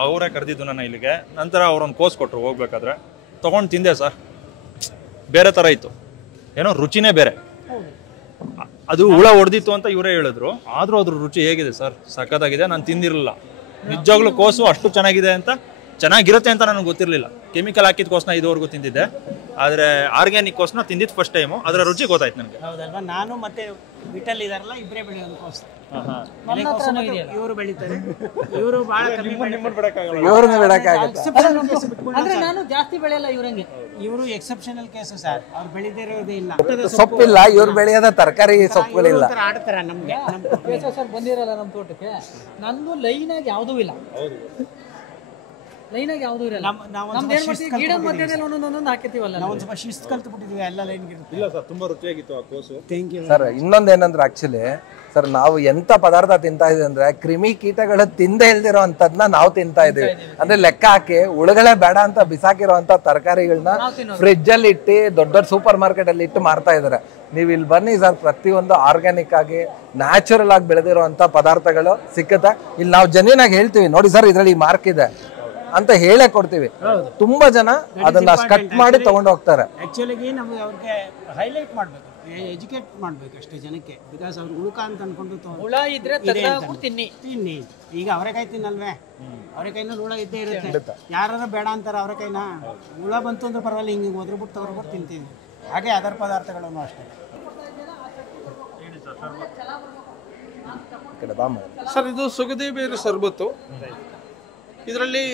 ಅವರೇ ಕರೆದಿದ್ದು ನನ್ನ ಇಲ್ಲಿಗೆ. ನಂತರ ಅವ್ರೊಂದು ಕೋಸ್ ಕೊಟ್ಟರು ಹೋಗ್ಬೇಕಾದ್ರೆ, ತಗೊಂಡು ತಿಂದೆ ಸರ್. ಬೇರೆ ಥರ ಇತ್ತು, ಏನೋ ರುಚಿನೇ ಬೇರೆ. ಅದು ಹುಳ ಹೊಡೆದಿತ್ತು ಅಂತ ಇವರೇ ಹೇಳಿದ್ರು. ಆದರೂ ಅದ್ರ ರುಚಿ ಹೇಗಿದೆ ಸರ್, ಸಖತ್ತಾಗಿದೆ. ನಾನು ತಿಂದಿರಲಿಲ್ಲ. ನಿಜವಾಗ್ಲೂ ಕೋಸು ಅಷ್ಟು ಚೆನ್ನಾಗಿದೆ ಅಂತ, ಚೆನ್ನಾಗಿರುತ್ತೆ ಅಂತ ನನಗೆ ಗೊತ್ತಿರಲಿಲ್ಲ. ಕೆಮಿಕಲ್ ಹಾಕಿದ ಕೋಸನ್ನ ಇದುವರೆಗೂ ತಿಂದಿದ್ದೆ, ಆದರೆ ಆರ್ಗ್ಯಾನಿಕ್ ಕೋಸನ್ನ ತಿಂದಿದ್ದು ಫಸ್ಟ್ ಟೈಮು. ಅದರ ರುಚಿ ಗೊತ್ತಾಯ್ತು ನನಗೆ. ಹೌದಲ್ವಾ? ನಾನು ಮತ್ತೆ ವಿಠಲ್ ಇದಾರಲ್ಲ, ಇಬ್ಬರೇ ಬೆಳೆಯೋದು ಕೋಸು. ಇವರು ಬೆಳಿತಾರೆ, ಇವರು ಬಹಳ ಕಮ್ಮಿ ಇವ್ರನ್ನ ಬಿಡಕ್ಕಾಗತ್ತೆ. ಅಂದ್ರೆ ನಾನು ಜಾಸ್ತಿ ಬೆಳೆಯಲ್ಲ ಇವ್ರಂಗೆ. ಇವರು ಎಕ್ಸೆಪ್ಷನಲ್ ಕೇಸು ಸರ್, ಅವ್ರು ಬೆಳೆದಿರೋದೇ ಇಲ್ಲ. ಸೊಪ್ಪಿಲ್ಲ, ಇವ್ರು ಬೆಳೆಯೋದ ತರಕಾರಿ ಸೊಪ್ಪುಗಳಿಲ್ಲ. ಆಡ್ತಾರ ನಮ್ಗೆ. ಸರ್ ಬಂದಿರಲ್ಲ ನಮ್ಮ ತೋಟಕ್ಕೆ, ನಂದು ಲೈನ್ ಆಗಿ ಯಾವುದೂ ಇಲ್ಲ. ಲೈನ್ ಆಗಿ ಯಾವುದೂ ಇರಲ್ಲ. ನಮ್ದು ಏನ್ ಮಾಡ್ತೀವಿ, ಗಿಡ ಮಧ್ಯದಲ್ಲಿ ಒಂದೊಂದೊಂದು ಹಾಕಿರ್ತೀವಲ್ಲ, ನಾವು ಸ್ವಲ್ಪ ಶಿಸ್ತು ಕಲ್ತು ಬಿಟ್ಟಿದ್ವಿ, ಎಲ್ಲ ಲೈನ್ ಗಿರುತ್ತೆ. ಇಲ್ಲ ಸರ್, ತುಂಬಾ ರುಚಿಯಾಗಿತ್ತು ಆ ಕೋಸು. Thank you sir. ಇನ್ನೊಂದೇನಂದ್ರೆ ಆಕ್ಚುಲಿ ಸರ್, ನಾವು ಎಂತ ಪದಾರ್ಥ ತಿಂತಾ ಇದೀವಿ ಅಂದ್ರೆ ಕ್ರಿಮಿ ಕೀಟಗಳು ತಿಂದೇ ಇಲ್ದಿರೋ ಅಂತದ್ನ ನಾವು ತಿಂತಾ ಇದೀವಿ. ಅಂದ್ರೆ ಲೆಕ್ಕ ಹಾಕಿ ಉಳುಗಳೇ ಬೇಡ ಅಂತ ಬಿಸಾಕಿರೋ ಅಂತ ತರಕಾರಿಗಳನ್ನ ಫ್ರಿಜ್ ಅಲ್ಲಿ ಇಟ್ಟು ದೊಡ್ಡ ದೊಡ್ಡ ಸೂಪರ್ ಮಾರ್ಕೆಟ್ ಅಲ್ಲಿ ಇಟ್ಟು ಮಾರ್ತಾ ಇದಾರೆ. ನೀವು ಇಲ್ಲಿ ಬನ್ನಿ ಸರ್, ಪ್ರತಿಯೊಂದು ಆರ್ಗ್ಯಾನಿಕ್ ಆಗಿ ನ್ಯಾಚುರಲ್ ಆಗಿ ಬೆಳೆದಿರೋ ಅಂತ ಪದಾರ್ಥಗಳು ಸಿಕ್ಕುತ್ತೆ. ಇಲ್ಲಿ ನಾವು ಜೆನ್ಯೂನ್ ಆಗಿ ಹೇಳ್ತೀವಿ, ನೋಡಿ ಸರ್ ಇದ್ರಲ್ಲಿ ಮಾರ್ಕ್ ಇದೆ ಅಂತ ಹೇಳೇ ಕೊಡ್ತೀವಿ. ತುಂಬಾ ಜನ ಅದನ್ನ ಕಟ್ ಮಾಡಿ ತಗೊಂಡು ಹೋಗ್ತಾರೆ. ಆಕ್ಚುಲಿಗೆ ನಾವು ಅವ್ರಿಗೆ ಹೈಲೈಟ್ ಮಾಡ್ಬೇಕು, ಎಜುಕೇಟ್ ಮಾಡ್ಬೇಕು ಅಷ್ಟೇ ಜನಕ್ಕೆ. ಬಿಕಾಸ್ ಅವ್ರು ಉಳುಕ ಅಂತ ಅನ್ಕೊಂಡು ಹುಳ ಇದ್ರೆ ತಿನ್ನಿ. ಈಗ ಅವರೆಕಾಯಿ ತಿನ್ನಲ್ವೇ, ಅವರೆಕಾಯಿನಲ್ಲಿ ಹುಳ ಇದ್ದೇ ಇರುತ್ತೆ. ಯಾರು ಬೇಡ ಅಂತಾರೆ ಅವರೆಕಾಯಿನ, ಹುಳ ಬಂತು ಅಂದ್ರೆ ಪರವಾಗಿಲ್ಲ, ಹಿಂಗೆ ಒದ್ರಬಿಟ್ಟು ತಗೊರ್ಬಿಟ್ಟು ತಿಂತೀವಿ. ಹಾಗೆ ಅದರ್ ಪದಾರ್ಥಗಳನ್ನು ಅಷ್ಟೇ. ಸರ್, ಇದು ಸುಗದಿ ಬೇರು ಸರ್ಬತ್ತು. ಇದರಲ್ಲಿ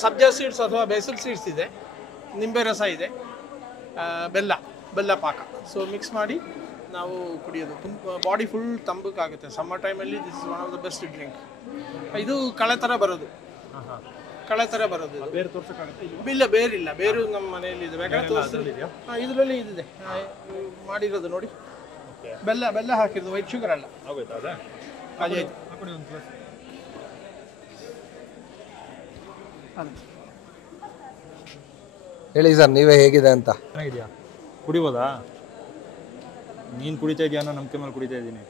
ಸಬ್ಜಾ ಸೀಡ್ಸ್ ಅಥವಾ ಬೇಸಲ್ ಸೀಡ್ಸ್ ಇದೆ, ನಿಂಬೆ ರಸ ಇದೆ, ಬೆಲ್ಲ ಪಾಕ. ಸೊ ಮಿಕ್ಸ್ ಮಾಡಿ ನಾವು ಕುಡಿಯೋದು. ತುಂಬ ಬಾಡಿ ಫುಲ್ ತಂಬಕ್ಕಾಗುತ್ತೆ. ಸಮ್ಮರ್ ಟೈಮಲ್ಲಿ this is one of the best drink. ಇದು ಕಳೆ ಥರ ಬರೋದು, ಬೇರು ತೋರ್ಸೋಕ್ಕಾಗುತ್ತೆ? ಇಲ್ಲ, ಬೇರಿಲ್ಲ. ಬೇರು ನಮ್ಮ ಮನೆಯಲ್ಲಿ ಇದೆ, ಬೇಕಾದ್ರೆ ತೋರಿಸ್ತೀವಿ. ಇದರಲ್ಲಿ ಇದಿದೆ ಮಾಡಿರೋದು ನೋಡಿ, ಬೆಲ್ಲ ಹಾಕಿರೋದು, ವೈಟ್ ಶುಗರ್ ಅಲ್ಲ. ಹೇಳಿ ಸರ್, ನೀವೇ ಹೇಗಿದೆ ಅಂತ. ಚೆನ್ನಾಗಿದೆಯಾ? ಕುಡಿಬೋದಾ? ನೀನು ಕುಡಿತಾ ಇದೆಯಾ ಅನ್ನೋ ನಂಬಿಕೆ ಮೇಲೆ ಕುಡಿತಾ ಇದ್ದೀನಿ.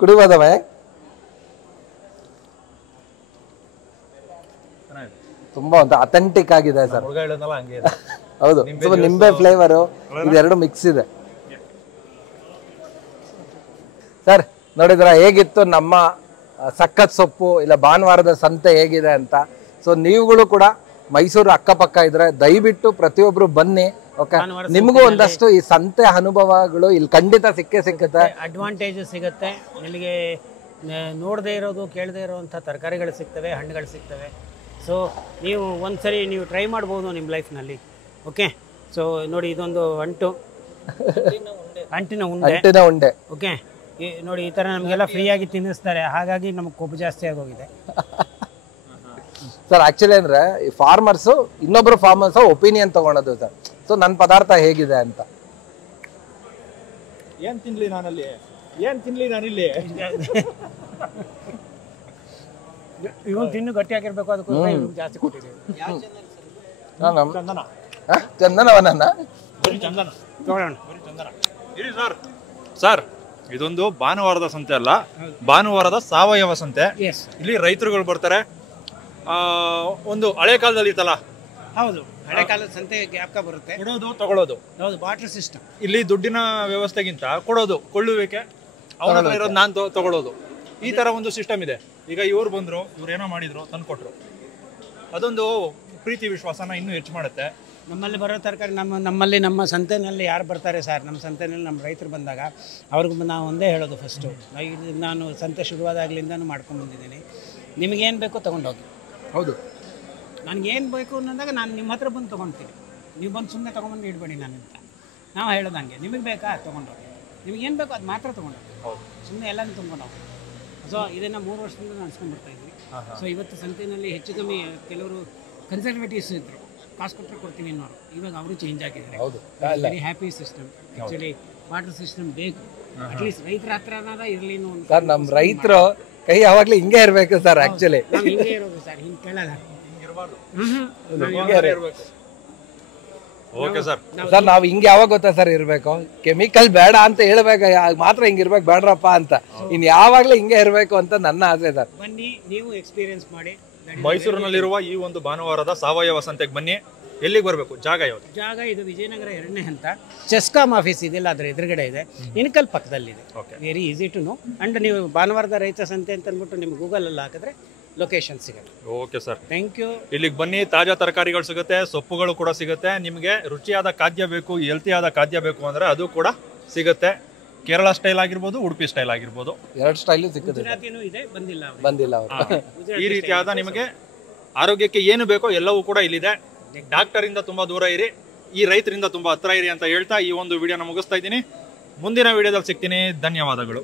ಕುಡಿಬೋದವೇ? ತುಂಬಾ ಒಂದು ಅಥೆಂಟಿಕ್ ಆಗಿದೆ ಸರ್. ಹೌದು, ಸ್ವಲ್ಪ ನಿಂಬೆ ಫ್ಲೇವರು ಇದೆರಡು ಮಿಕ್ಸ್ ಇದೆ. ಸರ್ ನೋಡಿದ್ರ ಹೇಗಿತ್ತು ನಮ್ಮ ಸಖತ್ ಸೊಪ್ಪು ಇಲ್ಲ ಭಾನುವಾರದ ಸಂತೆ ಹೇಗಿದೆ ಅಂತ. ಸೊ ನೀವುಗಳು ಕೂಡ ಮೈಸೂರು ಅಕ್ಕಪಕ್ಕ ಇದ್ರೆ ದಯವಿಟ್ಟು ಪ್ರತಿಯೊಬ್ರು ಬನ್ನಿ. ಓಕೆ, ನಿಮಗೂ ಒಂದಷ್ಟು ಈ ಸಂತೆ ಅನುಭವಗಳು ಇಲ್ಲಿ ಖಂಡಿತ ಸಿಕ್ಕುತ್ತೆ. ಅಡ್ವಾಂಟೇಜ್ ಸಿಗುತ್ತೆ ನಿಮಗೆ. ನೋಡದೇ ಇರೋದು, ಕೇಳದೇ ಇರೋವಂಥ ತರಕಾರಿಗಳು ಸಿಗ್ತವೆ, ಹಣ್ಣುಗಳು ಸಿಗ್ತವೆ. ಸೊ ನೀವು ಒಂದ್ಸರಿ ನೀವು ಟ್ರೈ ಮಾಡ್ಬೋದು ನಿಮ್ಮ ಲೈಫ್ನಲ್ಲಿ. ಓಕೆ, ಸೊ ನೋಡಿ ಇದೊಂದು ಅಂಟಿನ ಉಂಡೆ. ಓಕೆ, ನೋಡಿ ಈ ಥರ ನಮಗೆಲ್ಲ ಫ್ರೀಯಾಗಿ ತಿನ್ನಿಸ್ತಾರೆ, ಹಾಗಾಗಿ ನಮಗೆ ಕೊಬ್ಬು ಜಾಸ್ತಿ ಆಗೋಗಿದೆ. ಸರ್ ಆಕ್ಚುಲಿ ಅಂದ್ರೆ ಈ ಫಾರ್ಮರ್ಸು ಇನ್ನೊಬ್ರು ಫಾರ್ಮರ್ಸ್ ಒಪಿನಿಯನ್ ತಗೊಳೋದು ಸರ್. ಸೊ ನನ್ನ ಪದಾರ್ಥ ಹೇಗಿದೆ ಅಂತ. ಏನ್ ತಿನ್ಲಿ ನಾನಿಲ್ಲಿ ಇವನು ತಿನ್ನು ಗಟ್ಟಿ ಆಗಿರ್ಬೇಕು, ಅದಕ್ಕೋಸ್ಕರ ಜಾಸ್ತಿ ಕೊಟ್ಟಿದ್ದೀವಿ. ಚಂದನವನನ್ನ ತಗೊಳ್ಳೋಣ. ಸರ್, ಇದೊಂದು ಭಾನುವಾರದ ಸಂತೆ ಅಲ್ಲ, ಭಾನುವಾರದ ಸಾವಯವ ಸಂತೆ. ಇಲ್ಲಿ ರೈತರುಗಳು ಬರ್ತಾರೆ. ಒಂದು ಹಳೆ ಕಾಲದಲ್ಲಿ ಇತ್ತಲ್ಲ, ಹೌದು, ಹಳೆ ಕಾಲದ ಸಂತೆ ಜ್ಞಾಪಕ ಬರುತ್ತೆ. ಕೊಡೋದು ತಗೊಳ್ಳೋದು. ಹೌದು, ಬಾಟರ್ ಸಿಸ್ಟಮ್. ಇಲ್ಲಿ ದುಡ್ಡಿನ ವ್ಯವಸ್ಥೆಗಿಂತ ಕೊಡೋದು, ಕೊಳ್ಳುವಿಕೆ, ಅವನ ಹತ್ರ ಇರೋದು ನಾನು ತಗೊಳ್ಳೋದು, ಈ ತರ ಒಂದು ಸಿಸ್ಟಮ್ ಇದೆ. ಈಗ ಇವ್ರು ಬಂದ್ರು, ಇವ್ರು ಏನೋ ಮಾಡಿದ್ರು, ತಂದು ಕೊಟ್ರು. ಅದೊಂದು ಪ್ರೀತಿ ವಿಶ್ವಾಸನ ಇನ್ನೂ ಹೆಚ್ಚು ಮಾಡುತ್ತೆ. ನಮ್ಮಲ್ಲಿ ಬರೋ ತರಕಾರಿ ನಮ್ಮ ಸಂತೆನಲ್ಲಿ ಯಾರು ಬರ್ತಾರೆ ಸರ್, ನಮ್ಮ ಸಂತೆನಲ್ಲಿ ನಮ್ಮ ರೈತರು ಬಂದಾಗ ಅವ್ರಿಗೂ ನಾವು ಒಂದೇ ಹೇಳೋದು ಫಸ್ಟು. ನಾನು ಸಂತೆ ಶುರುವಾದಾಗಲಿಂದನೂ ಮಾಡ್ಕೊಂಡು ಬಂದಿದ್ದೀನಿ, ನಿಮಗೇನು ಬೇಕೋ ತೊಗೊಂಡೋಗಿ. ಹೌದು, ನನಗೇನು ಬೇಕು ಅನ್ನೋದಾಗ ನಾನು ನಿಮ್ಮ ಹತ್ರ ಬಂದು ತೊಗೊಳ್ತೀನಿ. ನೀವು ಬಂದು ಸುಮ್ಮನೆ ತೊಗೊಂಬಂದು ಇಡಬೇಡಿ ನಾನು ಅಂತ ನಾವು ಹೇಳೋದಂಗೆ. ನಿಮಗೆ ಬೇಕಾ ತೊಗೊಂಡೋಗಿ, ನಿಮಗೇನು ಬೇಕೋ ಅದು ಮಾತ್ರ ತೊಗೊಂಡೋಗಿ, ಸುಮ್ಮನೆ ಎಲ್ಲನೂ ತೊಗೊಂಡೋಗಿ. ಸೊ ಇದನ್ನು 3 ವರ್ಷದಿಂದ ನಡೆಸ್ಕೊಂಡು ಬರ್ತಾಯಿದ್ವಿ. ಸೊ ಇವತ್ತು ಸಂತೆಯಲ್ಲಿ ಹೆಚ್ಚು ಕಮ್ಮಿ ಕೆಲವರು ಕನ್ಸರ್ವೇಟಿವ್ಸ್ ಇದ್ದರು, ಕಾಸು ಕೊಟ್ಟರೆ ಕೊಡ್ತೀವಿ ಅನ್ನೋರು. ಇವಾಗ ಅವರು ಚೇಂಜ್ ಆಗಿದ್ದಾರೆ. Very happy system. Actually water system ಬೇಕು, ಅಟ್ಲೀಸ್ಟ್ ರೈತರ ಹತ್ರನಾದ ಇರಲಿ. ಸರ್ ನಮ್ಮ ರೈತರು ಕೈ ಯಾವಾಗಲೂ ಹಿಂಗೆ ಇರಬೇಕು ಸರ್. ಆ್ಯಕ್ಚುಲಿ ಹಿಂಗೆ ಇರೋದು ಸರ್, ಹಿಂಗೆ ಕೇಳಲ್ಲ. ಸರ್ ನಾವು ಹಿಂಗೆ ಯಾವಾಗ ಗೊತ್ತಾ ಸರ್ ಇರಬೇಕು, ಕೆಮಿಕಲ್ ಬೇಡ ಅಂತ ಹೇಳ್ಬೇಕು, ಮಾತ್ರ ಹಿಂಗೆ ಇರ್ಬೇಕು, ಬೇಡ್ರಪ್ಪ ಅಂತ. ಇನ್ನು ಯಾವಾಗಲೂ ಹಿಂಗೆ ಇರಬೇಕು ಅಂತ ನನ್ನ ಆಸೆ ಸರ್. ಬನ್ನಿ, ನೀವು ಎಕ್ಸ್ಪೀರಿಯನ್ಸ್ ಮಾಡಿ. ಮೈಸೂರಿನಲ್ಲಿರುವ ಈ ಒಂದು ಭಾನುವಾರದ ಸಾವಯವ ಸಂತೆಗೆ ಬನ್ನಿ. ಎಲ್ಲಿಗೆ ಬರಬೇಕು? ಜಾಗ ಯಾವುದು? ಜಾಗ ಇದು ವಿಜಯನಗರ 2ನೇ ಹಂತ, ಚೆಸ್ಕಾಮ್ ಆಫೀಸ್ ಇದೆಯಲ್ಲ ಅದರ ಎದುರುಗಡೆ ಇದೆ, ಇನ್ಕಲ್ ಪಕ್ಕದಲ್ಲಿದೆ. Very easy to know. And ನೀವು ಭಾನುವಾರದ ರೈತ ಸಂತೆ ಅಂತ ಅಂದ್ಬಿಟ್ಟು ನಿಮ್ಗೆ ಗೂಗಲಲ್ಲಿ ಹಾಕಿದ್ರೆ ಲೊಕೇಶನ್ ಸಿಗುತ್ತೆ. Okay sir, thank you. ಇಲ್ಲಿಗೆ ಬನ್ನಿ, ತಾಜಾ ತರಕಾರಿಗಳು ಸಿಗುತ್ತೆ, ಸೊಪ್ಪುಗಳು ಕೂಡ ಸಿಗುತ್ತೆ. ನಿಮಗೆ ರುಚಿಯಾದ ಖಾದ್ಯ ಬೇಕು, ಹೆಲ್ತಿಯಾದ ಖಾದ್ಯ ಬೇಕು ಅಂದರೆ ಅದು ಕೂಡ ಸಿಗುತ್ತೆ. ಕೇರಳ ಸ್ಟೈಲ್ ಆಗಿರ್ಬೋದು, ಉಡುಪಿ ಸ್ಟೈಲ್ ಆಗಿರ್ಬೋದು, 2 ಸ್ಟೈಲು ಸಿಗುತ್ತೆ. ಗುಜರಾತಿನೂ ಇದೆ, ಬಂದಿಲ್ಲ ಅವರು. ಈ ರೀತಿಯಾದ ನಿಮಗೆ ಆರೋಗ್ಯಕ್ಕೆ ಏನು ಬೇಕೋ ಎಲ್ಲವೂ ಕೂಡ ಇಲ್ಲಿದೆ. ಡಾಕ್ಟರಿಂದ ತುಂಬಾ ದೂರ ಇರಿ, ಈ ರೈತರಿಂದ ತುಂಬಾ ಹತ್ರ ಇರಿ ಅಂತ ಹೇಳ್ತಾ ಈ ಒಂದು ವಿಡಿಯೋನ ಮುಗಿಸ್ತಾ ಇದ್ದೀನಿ. ಮುಂದಿನ ವಿಡಿಯೋದಲ್ಲಿ ಸಿಗ್ತೀನಿ. ಧನ್ಯವಾದಗಳು.